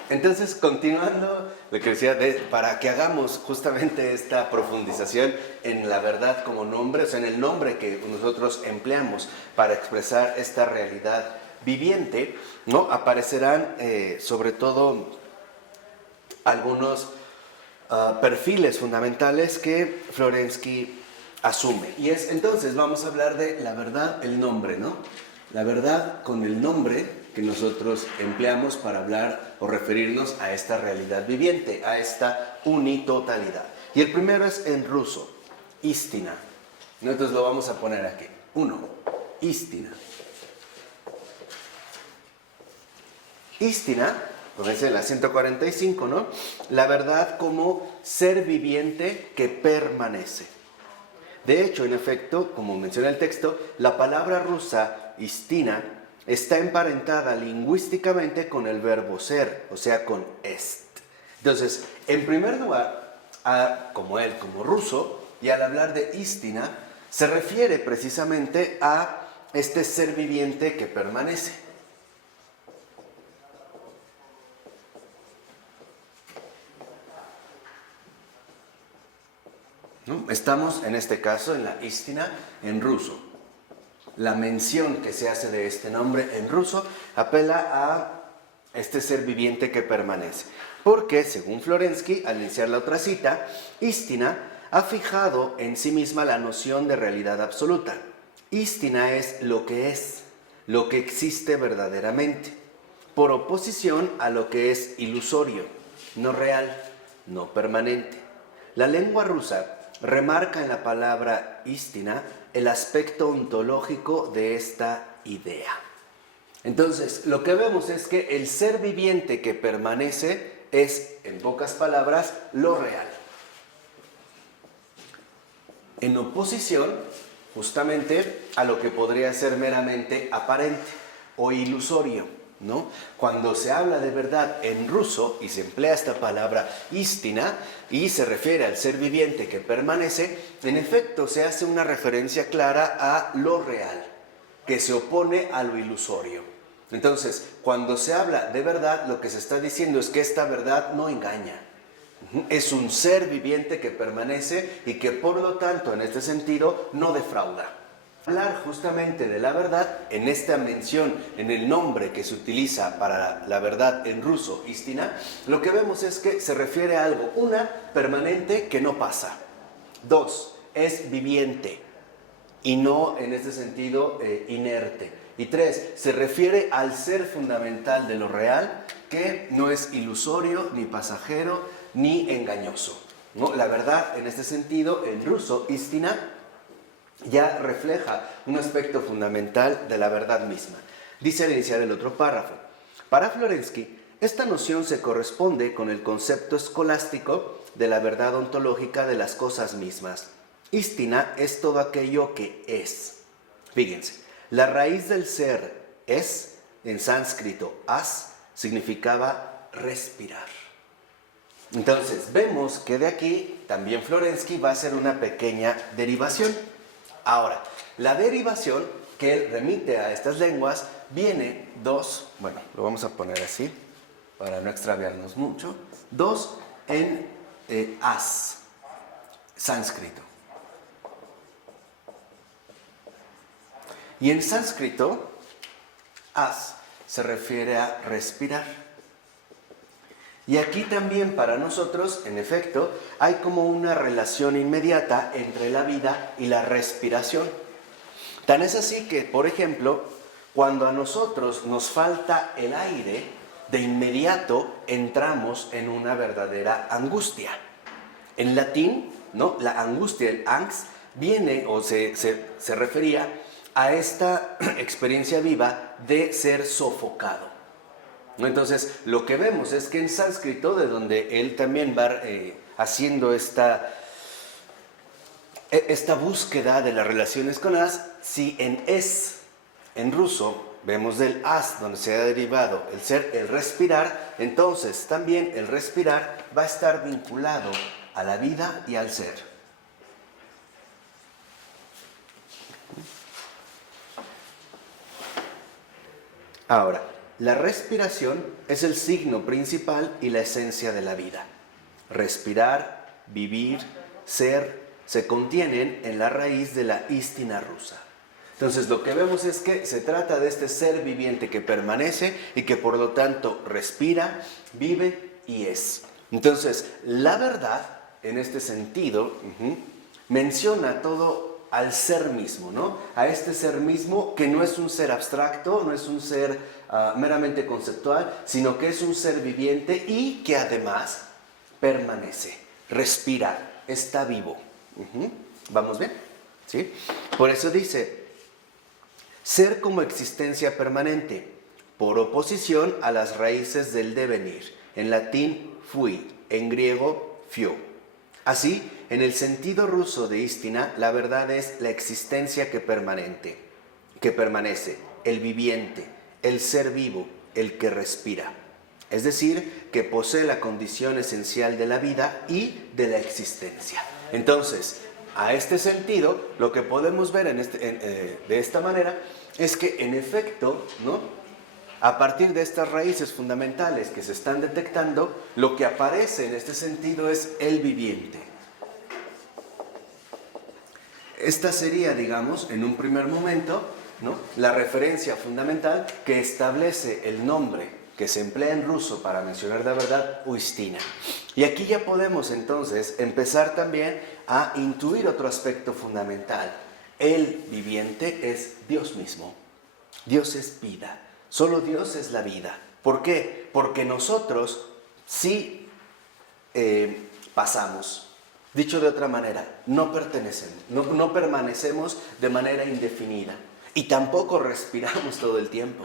entonces continuando lo que decía, para que hagamos justamente esta profundización en la verdad como nombre, o sea, en el nombre que nosotros empleamos para expresar esta realidad viviente, ¿no? Aparecerán sobre todo algunos perfiles fundamentales que Florensky asume. Y entonces vamos a hablar de la verdad, el nombre, ¿no? La verdad con el nombre que nosotros empleamos para hablar o referirnos a esta realidad viviente, a esta unitotalidad. Y el primero es en ruso, istina. Entonces lo vamos a poner aquí. 1. Istina. Istina, como dice la 145, ¿no? La verdad como ser viviente que permanece. De hecho, en efecto, como menciona el texto, la palabra rusa, istina, está emparentada lingüísticamente con el verbo ser, o sea, con est. Entonces, en primer lugar, como ruso, y al hablar de istina, se refiere precisamente a este ser viviente que permanece. ¿No? Estamos, en este caso, en la istina en ruso. La mención que se hace de este nombre en ruso apela a este ser viviente que permanece. Porque, según Florensky, al iniciar la otra cita, istina ha fijado en sí misma la noción de realidad absoluta. Istina es, lo que existe verdaderamente, por oposición a lo que es ilusorio, no real, no permanente. La lengua rusa remarca en la palabra istina el aspecto ontológico de esta idea. Entonces, lo que vemos es que el ser viviente que permanece es, en pocas palabras, lo real. En oposición, justamente, a lo que podría ser meramente aparente o ilusorio, ¿no? Cuando se habla de verdad en ruso y se emplea esta palabra istina y se refiere al ser viviente que permanece, en efecto se hace una referencia clara a lo real, que se opone a lo ilusorio. Entonces, cuando se habla de verdad, lo que se está diciendo es que esta verdad no engaña. Es un ser viviente que permanece y que por lo tanto, en este sentido, no defrauda. Hablar justamente de la verdad, en esta mención, en el nombre que se utiliza para la verdad en ruso, istina, lo que vemos es que se refiere a algo, una, permanente que no pasa. 2, es viviente y no, en este sentido, inerte. Y 3, se refiere al ser fundamental de lo real, que no es ilusorio, ni pasajero, ni engañoso, ¿no? La verdad, en este sentido, en ruso, istina, ya refleja un aspecto fundamental de la verdad misma. Dice al iniciar el otro párrafo: para Florensky, esta noción se corresponde con el concepto escolástico de la verdad ontológica de las cosas mismas. Istina es todo aquello que es. Fíjense, la raíz del ser es, en sánscrito as, significaba respirar. Entonces, vemos que de aquí también Florensky va a hacer una pequeña derivación. Ahora, la derivación que él remite a estas lenguas viene dos, bueno, lo vamos a poner así para no extraviarnos mucho, dos en as, sánscrito. Y en sánscrito, as se refiere a respirar. Y aquí también para nosotros, en efecto, hay como una relación inmediata entre la vida y la respiración. Tan es así que, por ejemplo, cuando a nosotros nos falta el aire, de inmediato entramos en una verdadera angustia. En latín, ¿no? La angustia, el angst, viene o se refería a esta experiencia viva de ser sofocado, ¿no? Entonces, lo que vemos es que en sánscrito, de donde él también va haciendo esta búsqueda de las relaciones con as, si en es, en ruso, vemos del as, donde se ha derivado el ser, el respirar, entonces también el respirar va a estar vinculado a la vida y al ser. Ahora, la respiración es el signo principal y la esencia de la vida. Respirar, vivir, ser, se contienen en la raíz de la istina rusa. Entonces, lo que vemos es que se trata de este ser viviente que permanece y que por lo tanto respira, vive y es. Entonces, la verdad, en este sentido, menciona todo al ser mismo, ¿no? A este ser mismo que no es un ser abstracto, no es un ser meramente conceptual, sino que es un ser viviente y que además permanece, respira, está vivo. ¿Vamos bien? ¿Sí? Por eso dice, ser como existencia permanente, por oposición a las raíces del devenir, en latín fui, en griego fio. Así, en el sentido ruso de istina, la verdad es la existencia que permanece, el viviente, el ser vivo, el que respira. Es decir, que posee la condición esencial de la vida y de la existencia. Entonces, a este sentido, lo que podemos ver de esta manera es que, en efecto, ¿no?, a partir de estas raíces fundamentales que se están detectando, lo que aparece en este sentido es el viviente. Esta sería, digamos, en un primer momento, ¿no?, la referencia fundamental que establece el nombre que se emplea en ruso para mencionar la verdad, uistina. Y aquí ya podemos entonces empezar también a intuir otro aspecto fundamental. El viviente es Dios mismo. Dios es vida. Solo Dios es la vida. ¿Por qué? Porque nosotros sí pasamos. Dicho de otra manera, no pertenecemos, no permanecemos de manera indefinida y tampoco respiramos todo el tiempo.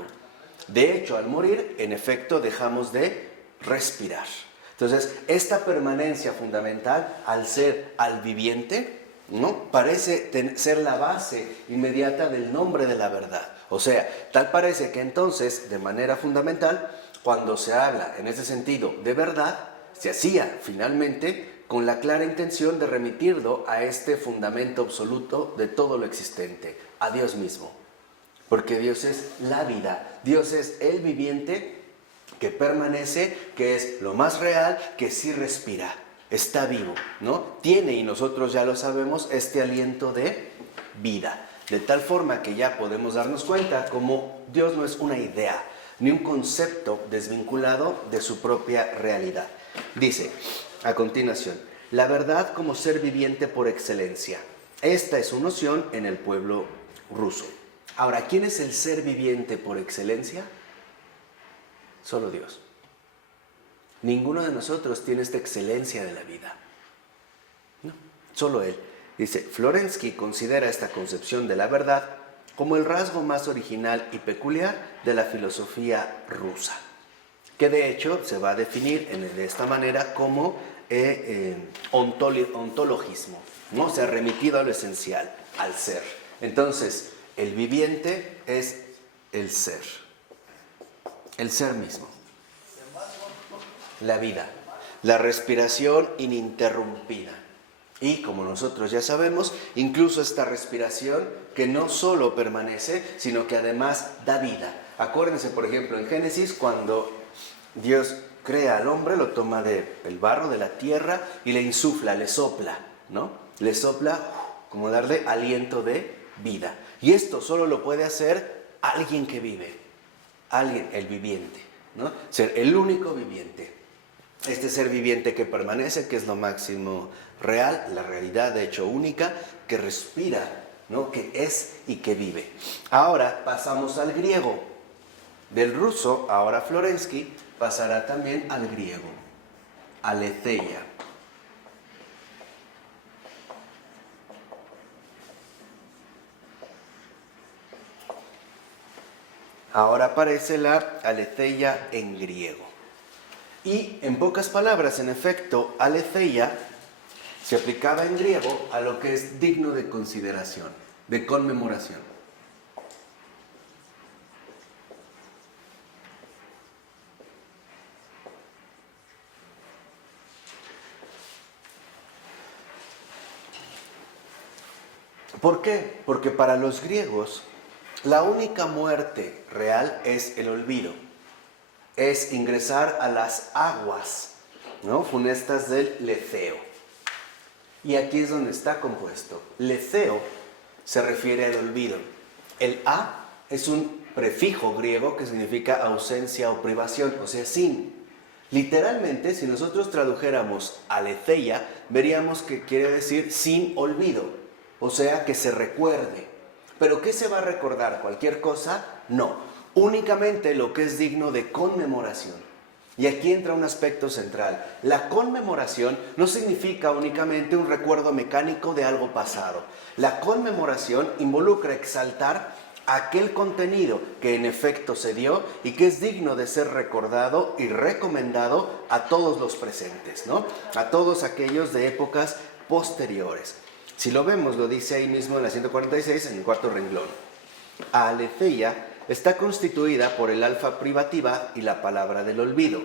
De hecho, al morir, en efecto, dejamos de respirar. Entonces, esta permanencia fundamental al viviente, ¿no?, parece ser la base inmediata del nombre de la verdad. O sea, tal parece que entonces, de manera fundamental, cuando se habla en ese sentido de verdad, se hacía finalmente con la clara intención de remitirlo a este fundamento absoluto de todo lo existente, a Dios mismo. Porque Dios es la vida, Dios es el viviente que permanece, que es lo más real, que sí respira, está vivo, ¿no? Tiene, y nosotros ya lo sabemos, este aliento de vida. De tal forma que ya podemos darnos cuenta como Dios no es una idea, ni un concepto desvinculado de su propia realidad. Dice, a continuación, la verdad como ser viviente por excelencia. Esta es su noción en el pueblo ruso. Ahora, ¿quién es el ser viviente por excelencia? Solo Dios. Ninguno de nosotros tiene esta excelencia de la vida. No, solo Él. Dice, Florensky considera esta concepción de la verdad como el rasgo más original y peculiar de la filosofía rusa, que de hecho se va a definir de esta manera como ontologismo, ¿no? O sea, remitido a lo esencial, al ser. Entonces, el viviente es el ser mismo, la vida, la respiración ininterrumpida. Y como nosotros ya sabemos, incluso esta respiración que no solo permanece, sino que además da vida. Acuérdense, por ejemplo, en Génesis, cuando Dios crea al hombre, lo toma del barro, de la tierra, y le insufla, le sopla, ¿no? Le sopla como darle aliento de vida. Y esto solo lo puede hacer alguien que vive, alguien, el viviente, ¿no? Ser el único viviente. Este ser viviente que permanece, que es lo máximo real, la realidad de hecho única, que respira, ¿no?, que es y que vive. Ahora pasamos al griego. Del ruso, ahora Florensky, pasará también al griego, aletheia. Ahora aparece la aletheia en griego. Y en pocas palabras, en efecto, aletheia se aplicaba en griego a lo que es digno de consideración, de conmemoración. ¿Por qué? Porque para los griegos la única muerte real es el olvido, es ingresar a las aguas, ¿no?, funestas del letheo. Y aquí es donde está compuesto. Letheo se refiere al olvido. El a es un prefijo griego que significa ausencia o privación, o sea, sin. Literalmente, si nosotros tradujéramos aletheia, veríamos que quiere decir sin olvido, o sea, que se recuerde. ¿Pero qué se va a recordar? ¿Cualquier cosa? No, únicamente lo que es digno de conmemoración. Y aquí entra un aspecto central. La conmemoración no significa únicamente un recuerdo mecánico de algo pasado. La conmemoración involucra exaltar aquel contenido que en efecto se dio y que es digno de ser recordado y recomendado a todos los presentes, ¿no?, a todos aquellos de épocas posteriores. Si lo vemos, lo dice ahí mismo en la 146, en el cuarto renglón. Aletheia está constituida por el alfa privativa y la palabra del olvido,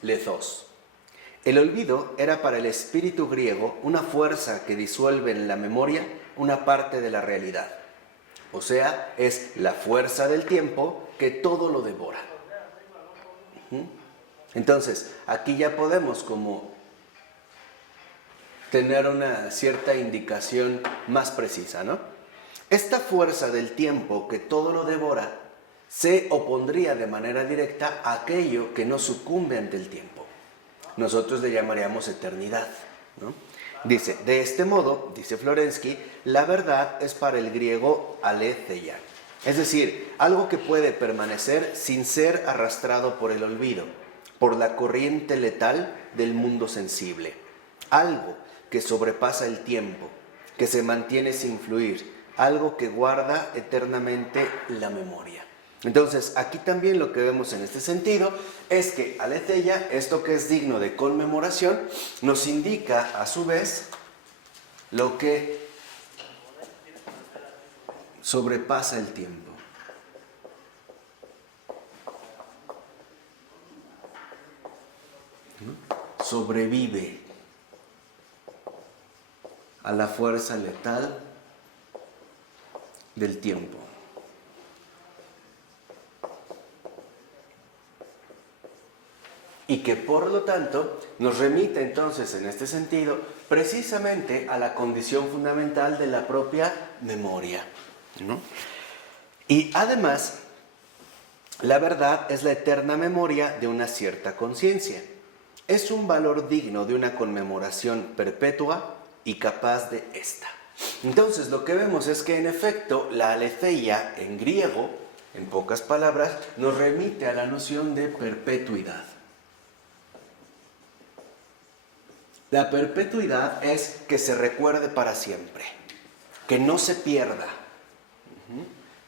lethos. El olvido era para el espíritu griego una fuerza que disuelve en la memoria una parte de la realidad. O sea, es la fuerza del tiempo que todo lo devora. Entonces, aquí ya podemos como tener una cierta indicación más precisa, ¿no? Esta fuerza del tiempo que todo lo devora se opondría de manera directa a aquello que no sucumbe ante el tiempo. Nosotros le llamaríamos eternidad, ¿no? Dice, de este modo, dice Florensky, la verdad es para el griego aletheia, es decir, algo que puede permanecer sin ser arrastrado por el olvido, por la corriente letal del mundo sensible, algo que sobrepasa el tiempo, que se mantiene sin fluir, algo que guarda eternamente la memoria. Entonces, aquí también lo que vemos en este sentido es que aletheia, esto que es digno de conmemoración, nos indica a su vez lo que sobrepasa el tiempo. ¿No? Sobrevive a la fuerza letal del tiempo. Y que por lo tanto nos remite entonces en este sentido precisamente a la condición fundamental de la propia memoria, ¿no? Y además, la verdad es la eterna memoria de una cierta conciencia. Es un valor digno de una conmemoración perpetua y capaz de esta. Entonces lo que vemos es que en efecto la aletheia en griego, en pocas palabras, nos remite a la noción de perpetuidad. La perpetuidad es que se recuerde para siempre, que no se pierda,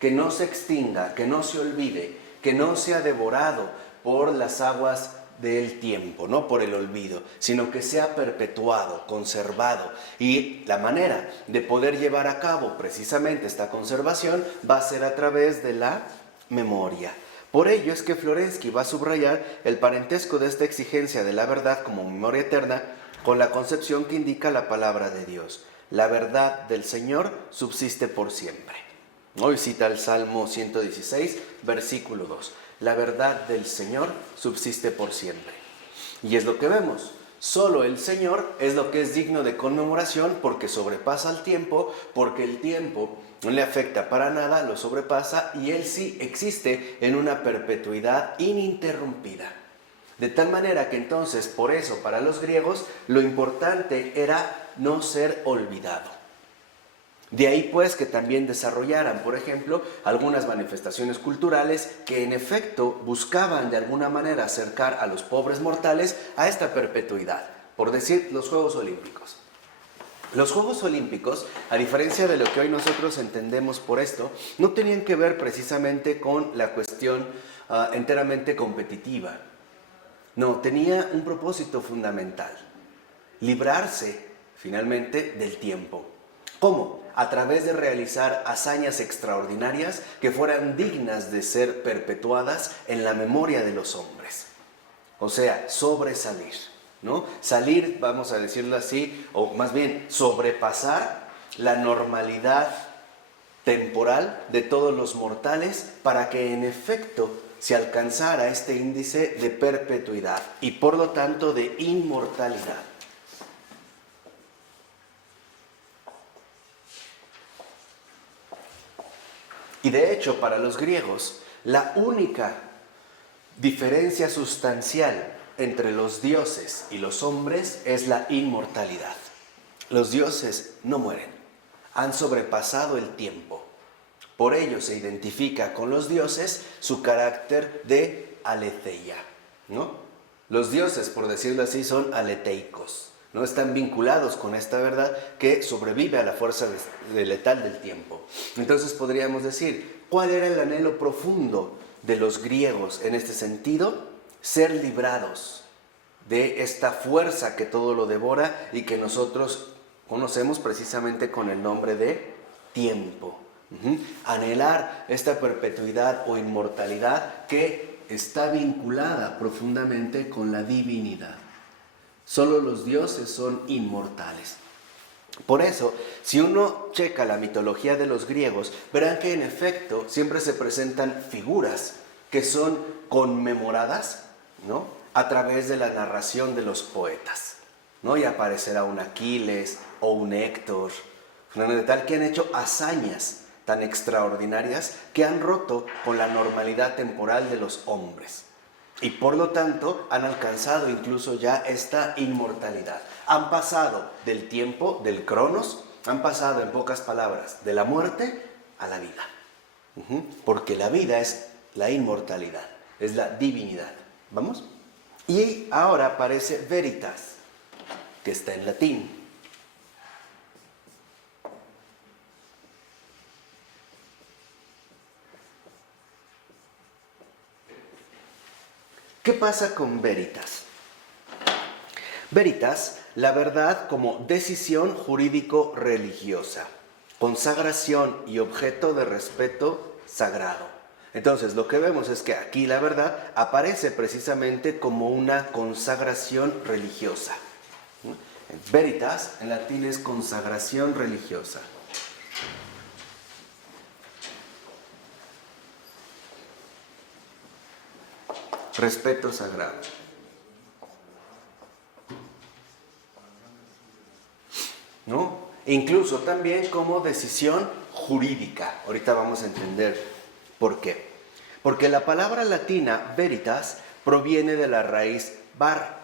que no se extinga, que no se olvide, que no sea devorado por las aguas del tiempo, no por el olvido, sino que sea perpetuado, conservado. Y la manera de poder llevar a cabo precisamente esta conservación va a ser a través de la memoria. Por ello es que Florensky va a subrayar el parentesco de esta exigencia de la verdad como memoria eterna con la concepción que indica la palabra de Dios. La verdad del Señor subsiste por siempre. Hoy cita el Salmo 116, versículo 2. La verdad del Señor subsiste por siempre. Y es lo que vemos. Solo el Señor es lo que es digno de conmemoración porque sobrepasa el tiempo, porque el tiempo no le afecta para nada, lo sobrepasa y Él sí existe en una perpetuidad ininterrumpida. De tal manera que entonces, por eso, para los griegos, lo importante era no ser olvidado. De ahí pues que también desarrollaran, por ejemplo, algunas manifestaciones culturales que en efecto buscaban de alguna manera acercar a los pobres mortales a esta perpetuidad, por decir, los Juegos Olímpicos. Los Juegos Olímpicos, a diferencia de lo que hoy nosotros entendemos por esto, no tenían que ver precisamente con la cuestión enteramente competitiva. No, tenía un propósito fundamental: librarse finalmente del tiempo. ¿Cómo? A través de realizar hazañas extraordinarias que fueran dignas de ser perpetuadas en la memoria de los hombres. O sea, sobresalir, ¿no? Salir, vamos a decirlo así, o más bien sobrepasar la normalidad temporal de todos los mortales para que en efecto se alcanzara este índice de perpetuidad y por lo tanto de inmortalidad. Y de hecho, para los griegos, la única diferencia sustancial entre los dioses y los hombres es la inmortalidad. Los dioses no mueren, han sobrepasado el tiempo. Por ello se identifica con los dioses su carácter de aletheia, ¿no? Los dioses, por decirlo así, son aleteicos, ¿no? Están vinculados con esta verdad que sobrevive a la fuerza letal del tiempo. Entonces podríamos decir, ¿cuál era el anhelo profundo de los griegos en este sentido? Ser librados de esta fuerza que todo lo devora y que nosotros conocemos precisamente con el nombre de tiempo. Anhelar esta perpetuidad o inmortalidad que está vinculada profundamente con la divinidad. Solo los dioses son inmortales. Por eso, si uno checa la mitología de los griegos, verán que en efecto siempre se presentan figuras que son conmemoradas, ¿no?, a través de la narración de los poetas, ¿no? Y aparecerá un Aquiles o un Héctor, de tal que han hecho hazañas tan extraordinarias que han roto con la normalidad temporal de los hombres. Y por lo tanto han alcanzado incluso ya esta inmortalidad. Han pasado del tiempo, del cronos, han pasado en pocas palabras de la muerte a la vida. Porque la vida es la inmortalidad, es la divinidad. ¿Vamos? Y ahora aparece veritas, que está en latín. ¿Qué pasa con veritas? Veritas, la verdad como decisión jurídico-religiosa, consagración y objeto de respeto sagrado. Entonces, lo que vemos es que aquí la verdad aparece precisamente como una consagración religiosa. Veritas, en latín, es consagración religiosa. Respeto sagrado. ¿No? Incluso también como decisión jurídica. Ahorita vamos a entender por qué. Porque la palabra latina veritas proviene de la raíz var,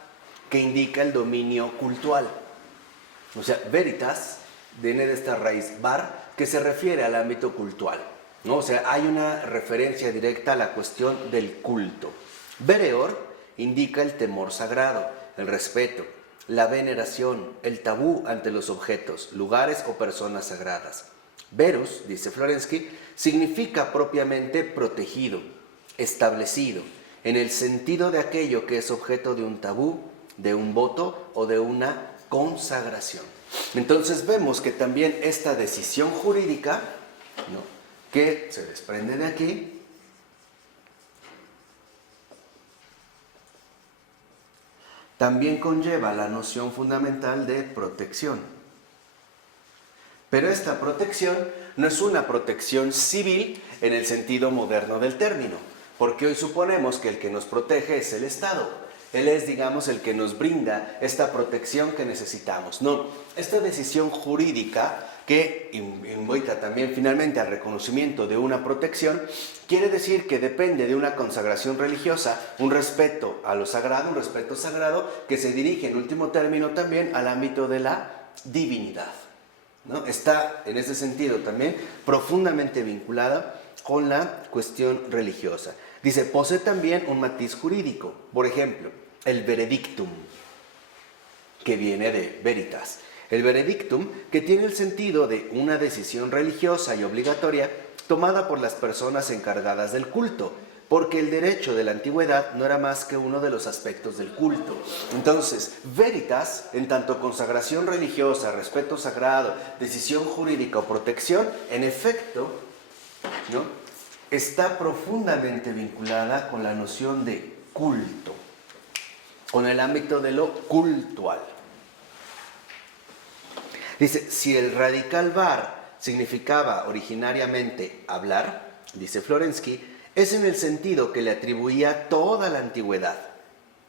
que indica el dominio cultual. O sea, veritas viene de esta raíz var, que se refiere al ámbito cultual, ¿no? O sea, hay una referencia directa a la cuestión del culto. Vereor indica el temor sagrado, el respeto, la veneración, el tabú ante los objetos, lugares o personas sagradas. Verus, dice Florensky, significa propiamente protegido, establecido, en el sentido de aquello que es objeto de un tabú, de un voto o de una consagración. Entonces vemos que también esta decisión jurídica, ¿no?, que se desprende de aquí, también conlleva la noción fundamental de protección. Pero esta protección no es una protección civil en el sentido moderno del término, porque hoy suponemos que el que nos protege es el Estado. Él es, digamos, el que nos brinda esta protección que necesitamos. No, esta decisión jurídica que invita también finalmente al reconocimiento de una protección, quiere decir que depende de una consagración religiosa, un respeto a lo sagrado, un respeto sagrado que se dirige en último término también al ámbito de la divinidad, ¿no? Está en ese sentido también profundamente vinculada con la cuestión religiosa. Dice, posee también un matiz jurídico, por ejemplo, el veredictum, que viene de veritas. El veredictum, que tiene el sentido de una decisión religiosa y obligatoria tomada por las personas encargadas del culto, porque el derecho de la antigüedad no era más que uno de los aspectos del culto. Entonces, veritas, en tanto consagración religiosa, respeto sagrado, decisión jurídica o protección, en efecto, ¿no?, está profundamente vinculada con la noción de culto, con el ámbito de lo cultual. Dice, si el radical var significaba originariamente hablar, dice Florensky, es en el sentido que le atribuía toda la antigüedad,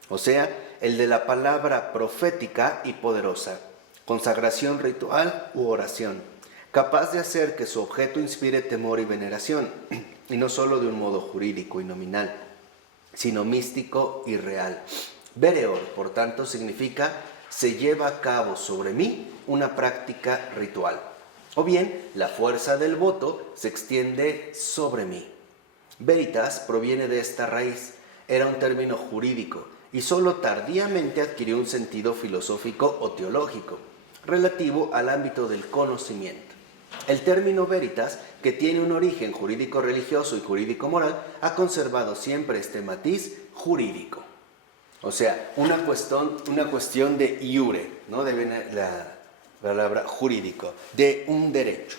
o sea, el de la palabra profética y poderosa, consagración ritual u oración, capaz de hacer que su objeto inspire temor y veneración, y no solo de un modo jurídico y nominal, sino místico y real. Vereor, por tanto, significa se lleva a cabo sobre mí una práctica ritual, o bien la fuerza del voto se extiende sobre mí. Veritas proviene de esta raíz, era un término jurídico y solo tardíamente adquirió un sentido filosófico o teológico, relativo al ámbito del conocimiento. El término veritas, que tiene un origen jurídico-religioso y jurídico-moral, ha conservado siempre este matiz jurídico. O sea, una cuestión de iure, ¿no? De la palabra jurídico, de un derecho.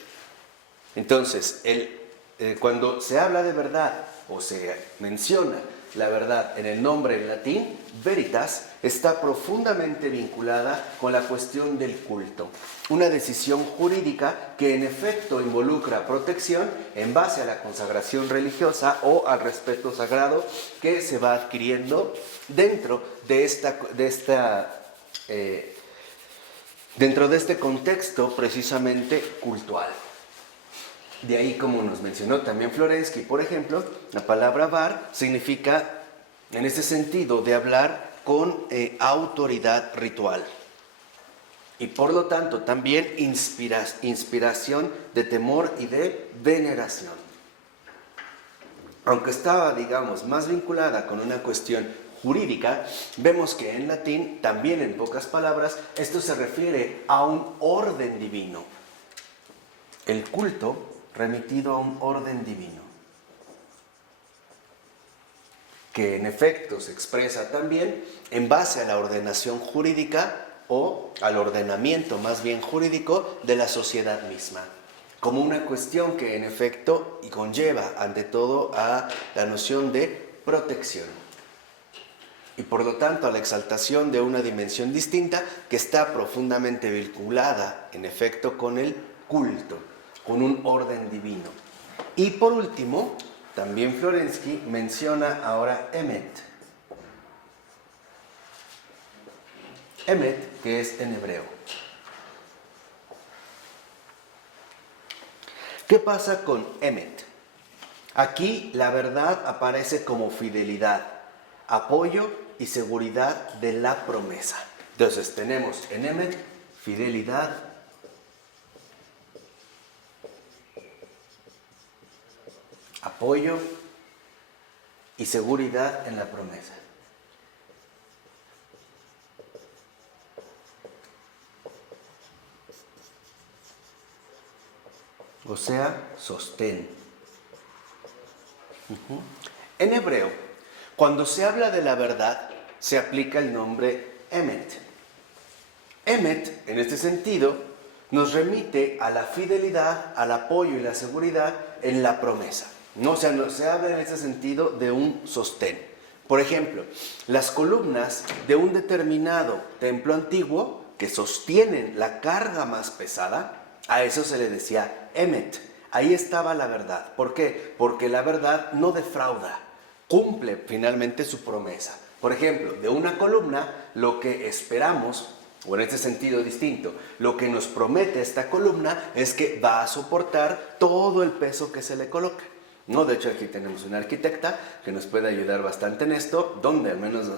Entonces, cuando se habla de verdad o se menciona la verdad en el nombre en latín, veritas, está profundamente vinculada con la cuestión del culto. Una decisión jurídica que en efecto involucra protección en base a la consagración religiosa o al respeto sagrado que se va adquiriendo dentro de este contexto precisamente cultual. De ahí, como nos mencionó también Florensky, por ejemplo, la palabra var significa, en ese sentido, de hablar con autoridad ritual. Y por lo tanto, también inspiración de temor y de veneración. Aunque estaba, digamos, más vinculada con una cuestión jurídica, vemos que en latín, también en pocas palabras, esto se refiere a un orden divino. El culto remitido a un orden divino, que en efecto se expresa también en base a la ordenación jurídica o al ordenamiento más bien jurídico de la sociedad misma, como una cuestión que en efecto y conlleva ante todo a la noción de protección y por lo tanto a la exaltación de una dimensión distinta que está profundamente vinculada en efecto con el culto, con un orden divino. Y por último, también Florensky menciona ahora emet. Emet, que es en hebreo. ¿Qué pasa con emet? Aquí la verdad aparece como fidelidad, apoyo y seguridad de la promesa. Entonces tenemos en emet fidelidad, apoyo y seguridad en la promesa. O sea, sostén. En hebreo, cuando se habla de la verdad, se aplica el nombre emet. Emet, en este sentido, nos remite a la fidelidad, al apoyo y la seguridad en la promesa. No, o sea, no, se habla en ese sentido de un sostén. Por ejemplo, las columnas de un determinado templo antiguo que sostienen la carga más pesada, a eso se le decía emet. Ahí estaba la verdad. ¿Por qué? Porque la verdad no defrauda, cumple finalmente su promesa. Por ejemplo, de una columna, lo que esperamos, o en este sentido distinto, lo que nos promete esta columna es que va a soportar todo el peso que se le coloca. No, de hecho aquí tenemos una arquitecta que nos puede ayudar bastante en esto, donde al menos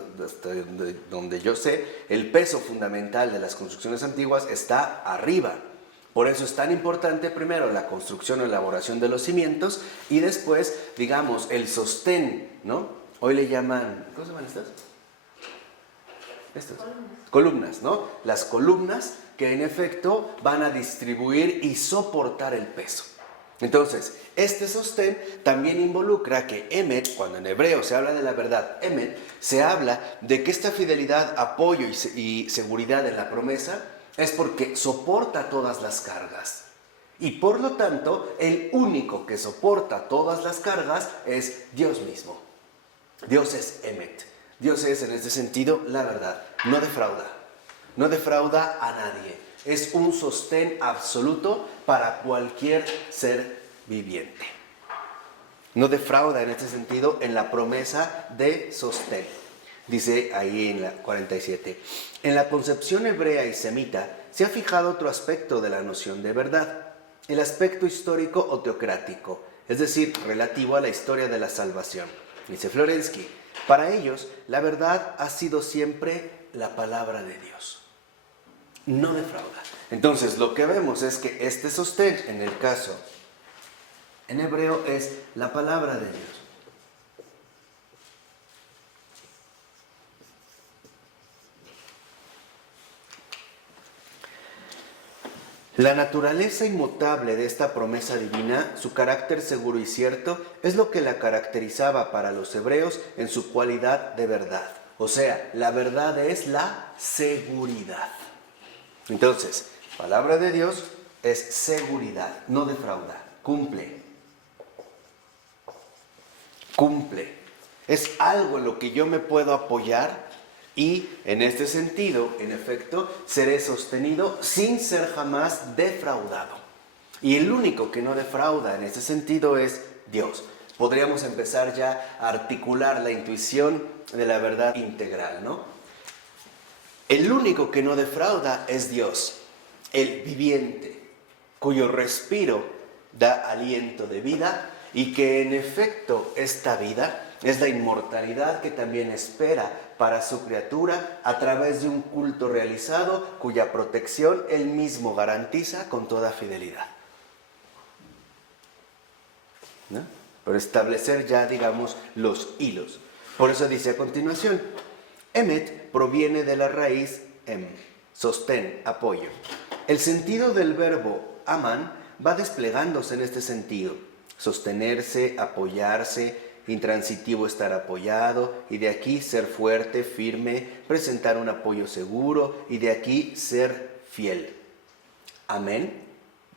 donde yo sé, el peso fundamental de las construcciones antiguas está arriba. Por eso es tan importante primero la construcción o elaboración de los cimientos y después, digamos, el sostén, ¿no? Hoy le llaman, ¿cómo se llaman estas? Estas columnas, ¿no? Las columnas que en efecto van a distribuir y soportar el peso. Entonces, este sostén también involucra que emet, cuando en hebreo se habla de la verdad, emet, se habla de que esta fidelidad, apoyo y seguridad en la promesa es porque soporta todas las cargas. Y por lo tanto, el único que soporta todas las cargas es Dios mismo. Dios es emet. Dios es, en este sentido, la verdad. No defrauda. No defrauda a nadie. Es un sostén absoluto para cualquier ser viviente. No defrauda en este sentido en la promesa de sostén. Dice ahí en la 47. En la concepción hebrea y semita se ha fijado otro aspecto de la noción de verdad. El aspecto histórico o teocrático, es decir, relativo a la historia de la salvación. Dice Florensky, para ellos la verdad ha sido siempre la palabra de Dios. No defrauda. Entonces lo que vemos es que este sostén, en el caso en hebreo, es la palabra de Dios. La naturaleza inmutable de esta promesa divina, su carácter seguro y cierto, es lo que la caracterizaba para los hebreos en su cualidad de verdad. O sea, la verdad es la seguridad. Entonces, palabra de Dios es seguridad, no defrauda, cumple. Cumple. Es algo en lo que yo me puedo apoyar. Y en este sentido, en efecto, seré sostenido sin ser jamás defraudado. Y el único que no defrauda en este sentido es Dios. Podríamos empezar ya a articular la intuición de la verdad integral, ¿no? El único que no defrauda es Dios, el viviente, cuyo respiro da aliento de vida y que en efecto esta vida es la inmortalidad que también espera para su criatura a través de un culto realizado cuya protección él mismo garantiza con toda fidelidad. ¿No? Por establecer ya, digamos, los hilos. Por eso dice a continuación, emet proviene de la raíz em, sostén, apoyo. El sentido del verbo aman va desplegándose en este sentido, sostenerse, apoyarse, intransitivo estar apoyado, y de aquí ser fuerte, firme, presentar un apoyo seguro, y de aquí ser fiel. Amén.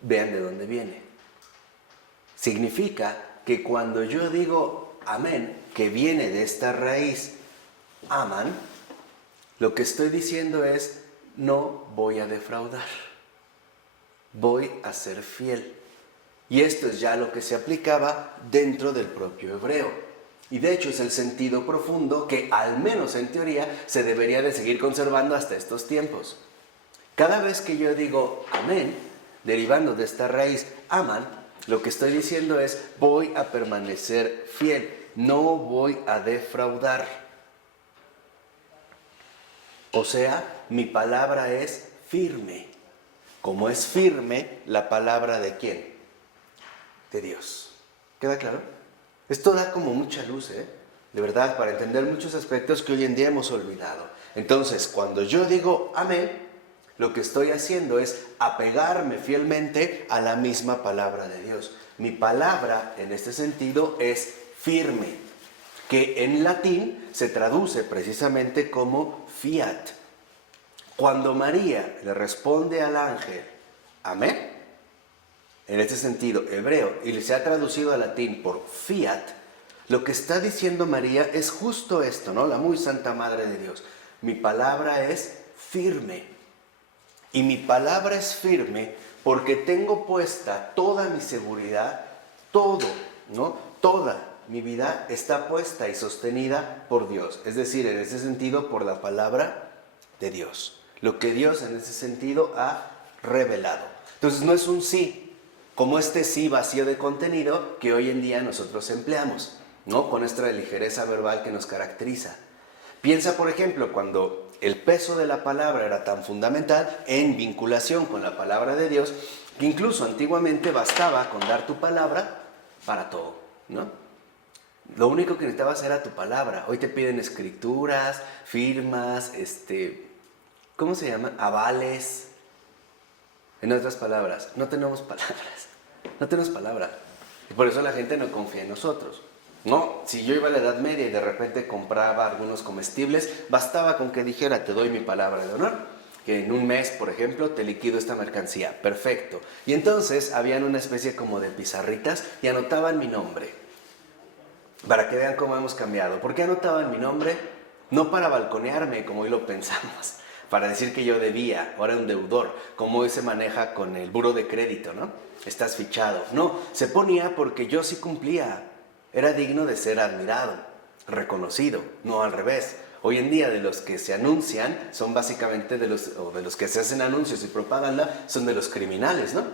Vean de dónde viene. Significa que cuando yo digo amén, que viene de esta raíz, aman, lo que estoy diciendo es, no voy a defraudar, voy a ser fiel. Y esto es ya lo que se aplicaba dentro del propio hebreo. Y de hecho es el sentido profundo que, al menos en teoría, se debería de seguir conservando hasta estos tiempos. Cada vez que yo digo amén, derivando de esta raíz aman, lo que estoy diciendo es voy a permanecer fiel, no voy a defraudar. O sea, mi palabra es firme. Como es firme la palabra de ¿quién? De Dios. ¿Queda claro? Esto da como mucha luz, de verdad, para entender muchos aspectos que hoy en día hemos olvidado. Entonces, cuando yo digo amén, lo que estoy haciendo es apegarme fielmente a la misma palabra de Dios. Mi palabra, en este sentido, es firme, que en latín se traduce precisamente como fiat. Cuando María le responde al ángel, amén, en este sentido hebreo, y se ha traducido al latín por fiat, lo que está diciendo María es justo esto, ¿no? La muy santa Madre de Dios. Mi palabra es firme. Y mi palabra es firme porque tengo puesta toda mi seguridad, todo, ¿no? Toda mi vida está puesta y sostenida por Dios. Es decir, en ese sentido, por la palabra de Dios. Lo que Dios en ese sentido ha revelado. Entonces no es un sí, como este sí vacío de contenido que hoy en día nosotros empleamos, ¿no? Con esta ligereza verbal que nos caracteriza. Piensa, por ejemplo, cuando el peso de la palabra era tan fundamental en vinculación con la palabra de Dios, que incluso antiguamente bastaba con dar tu palabra para todo, ¿no? Lo único que necesitabas era tu palabra. Hoy te piden escrituras, firmas, ¿cómo se llama? Avales. En otras palabras, no tenemos palabras. No tenemos palabra. Y por eso la gente no confía en nosotros. No, si yo iba a la Edad Media y de repente compraba algunos comestibles, bastaba con que dijera, te doy mi palabra de honor, que en un mes, por ejemplo, te liquido esta mercancía. Perfecto. Y entonces habían una especie como de pizarritas y anotaban mi nombre. Para que vean cómo hemos cambiado. ¿Por qué anotaban mi nombre? No para balconearme, como hoy lo pensamos, para decir que yo debía, ahora un deudor, como hoy se maneja con el buro de crédito, ¿no? Estás fichado. No, se ponía porque yo sí cumplía. Era digno de ser admirado, reconocido, no al revés. Hoy en día de los que se anuncian son básicamente de los que se hacen anuncios y propaganda, son de los criminales, ¿no?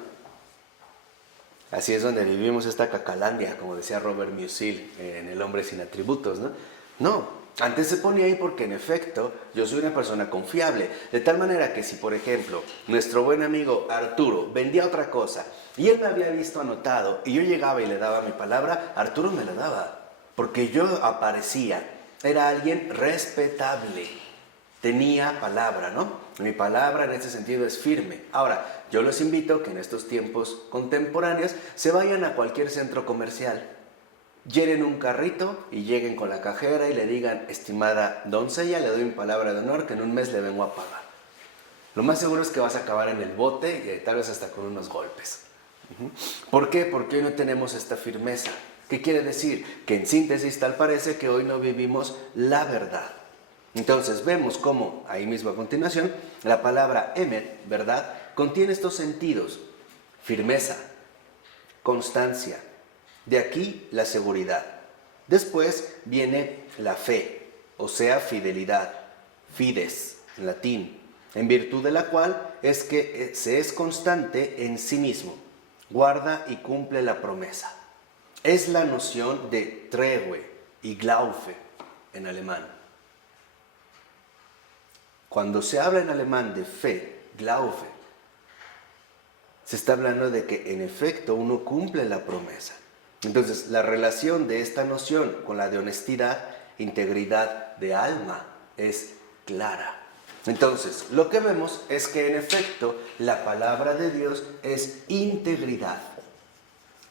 Así es donde vivimos esta cacalandia, como decía Robert Musil en El hombre sin atributos, ¿no? No, antes se ponía ahí porque en efecto yo soy una persona confiable, de tal manera que si por ejemplo nuestro buen amigo Arturo vendía otra cosa y él me había visto anotado y yo llegaba y le daba mi palabra, Arturo me la daba, porque yo aparecía, era alguien respetable. Tenía palabra, ¿no? Mi palabra en ese sentido es firme. Ahora, yo los invito que en estos tiempos contemporáneos se vayan a cualquier centro comercial, llenen un carrito y lleguen con la cajera y le digan, estimada doncella, le doy mi palabra de honor que en un mes le vengo a pagar. Lo más seguro es que vas a acabar en el bote y tal vez hasta con unos golpes. ¿Por qué? Porque hoy no tenemos esta firmeza. ¿Qué quiere decir? Que en síntesis tal parece que hoy no vivimos la verdad. Entonces vemos cómo, ahí mismo a continuación, la palabra emet, verdad, contiene estos sentidos: firmeza, constancia, de aquí la seguridad. Después viene la fe, o sea, fidelidad, fides, en latín, en virtud de la cual es que se es constante en sí mismo, guarda y cumple la promesa. Es la noción de Treue y Glaube en alemán. Cuando se habla en alemán de fe, Glaube, se está hablando de que en efecto uno cumple la promesa. Entonces, la relación de esta noción con la de honestidad, integridad de alma es clara. Entonces, lo que vemos es que en efecto la palabra de Dios es integridad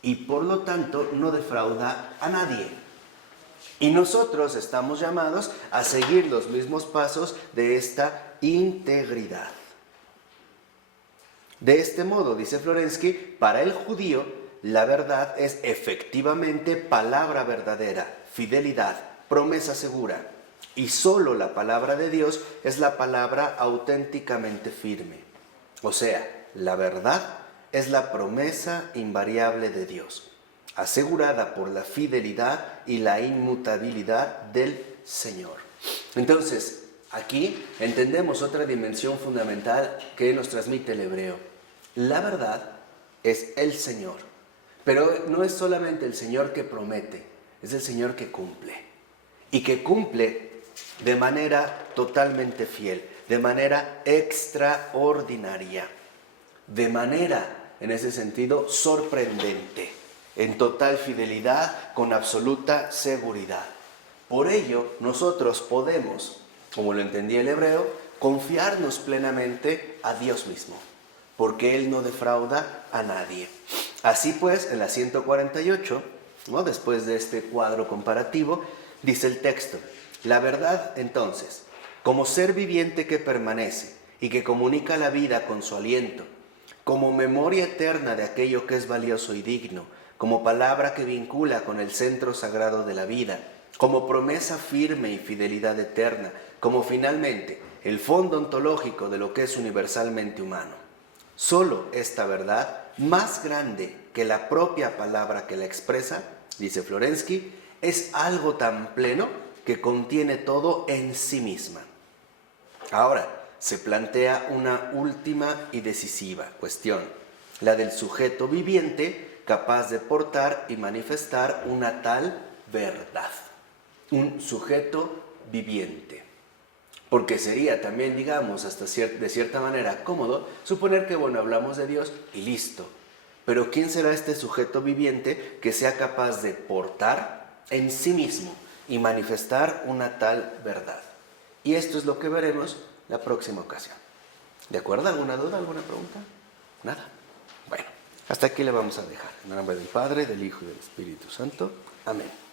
y por lo tanto no defrauda a nadie. Y nosotros estamos llamados a seguir los mismos pasos de esta integridad. De este modo, dice Florensky, para el judío la verdad es efectivamente palabra verdadera, fidelidad, promesa segura. Y solo la palabra de Dios es la palabra auténticamente firme. O sea, la verdad es la promesa invariable de Dios, asegurada por la fidelidad y la inmutabilidad del Señor. Entonces, aquí entendemos otra dimensión fundamental que nos transmite el hebreo. La verdad es el Señor, pero no es solamente el Señor que promete, es el Señor que cumple. Y que cumple de manera totalmente fiel, de manera extraordinaria, de manera, en ese sentido, sorprendente, en total fidelidad, con absoluta seguridad. Por ello, nosotros podemos, como lo entendía el hebreo, confiarnos plenamente a Dios mismo, porque Él no defrauda a nadie. Así pues, en la 148, ¿no?, después de este cuadro comparativo, dice el texto: la verdad, entonces, como ser viviente que permanece y que comunica la vida con su aliento, como memoria eterna de aquello que es valioso y digno, como palabra que vincula con el centro sagrado de la vida, como promesa firme y fidelidad eterna, como finalmente el fondo ontológico de lo que es universalmente humano. Solo esta verdad, más grande que la propia palabra que la expresa, dice Florensky, es algo tan pleno que contiene todo en sí misma. Ahora, se plantea una última y decisiva cuestión, la del sujeto viviente capaz de portar y manifestar una tal verdad. Un sujeto viviente. Porque sería también, digamos, hasta de cierta manera cómodo suponer que, bueno, hablamos de Dios y listo. Pero ¿quién será este sujeto viviente que sea capaz de portar en sí mismo y manifestar una tal verdad. Y esto es lo que veremos la próxima ocasión. ¿De acuerdo? ¿Alguna duda, alguna pregunta? Nada. Bueno, hasta aquí le vamos a dejar. En el nombre del Padre, del Hijo y del Espíritu Santo. Amén.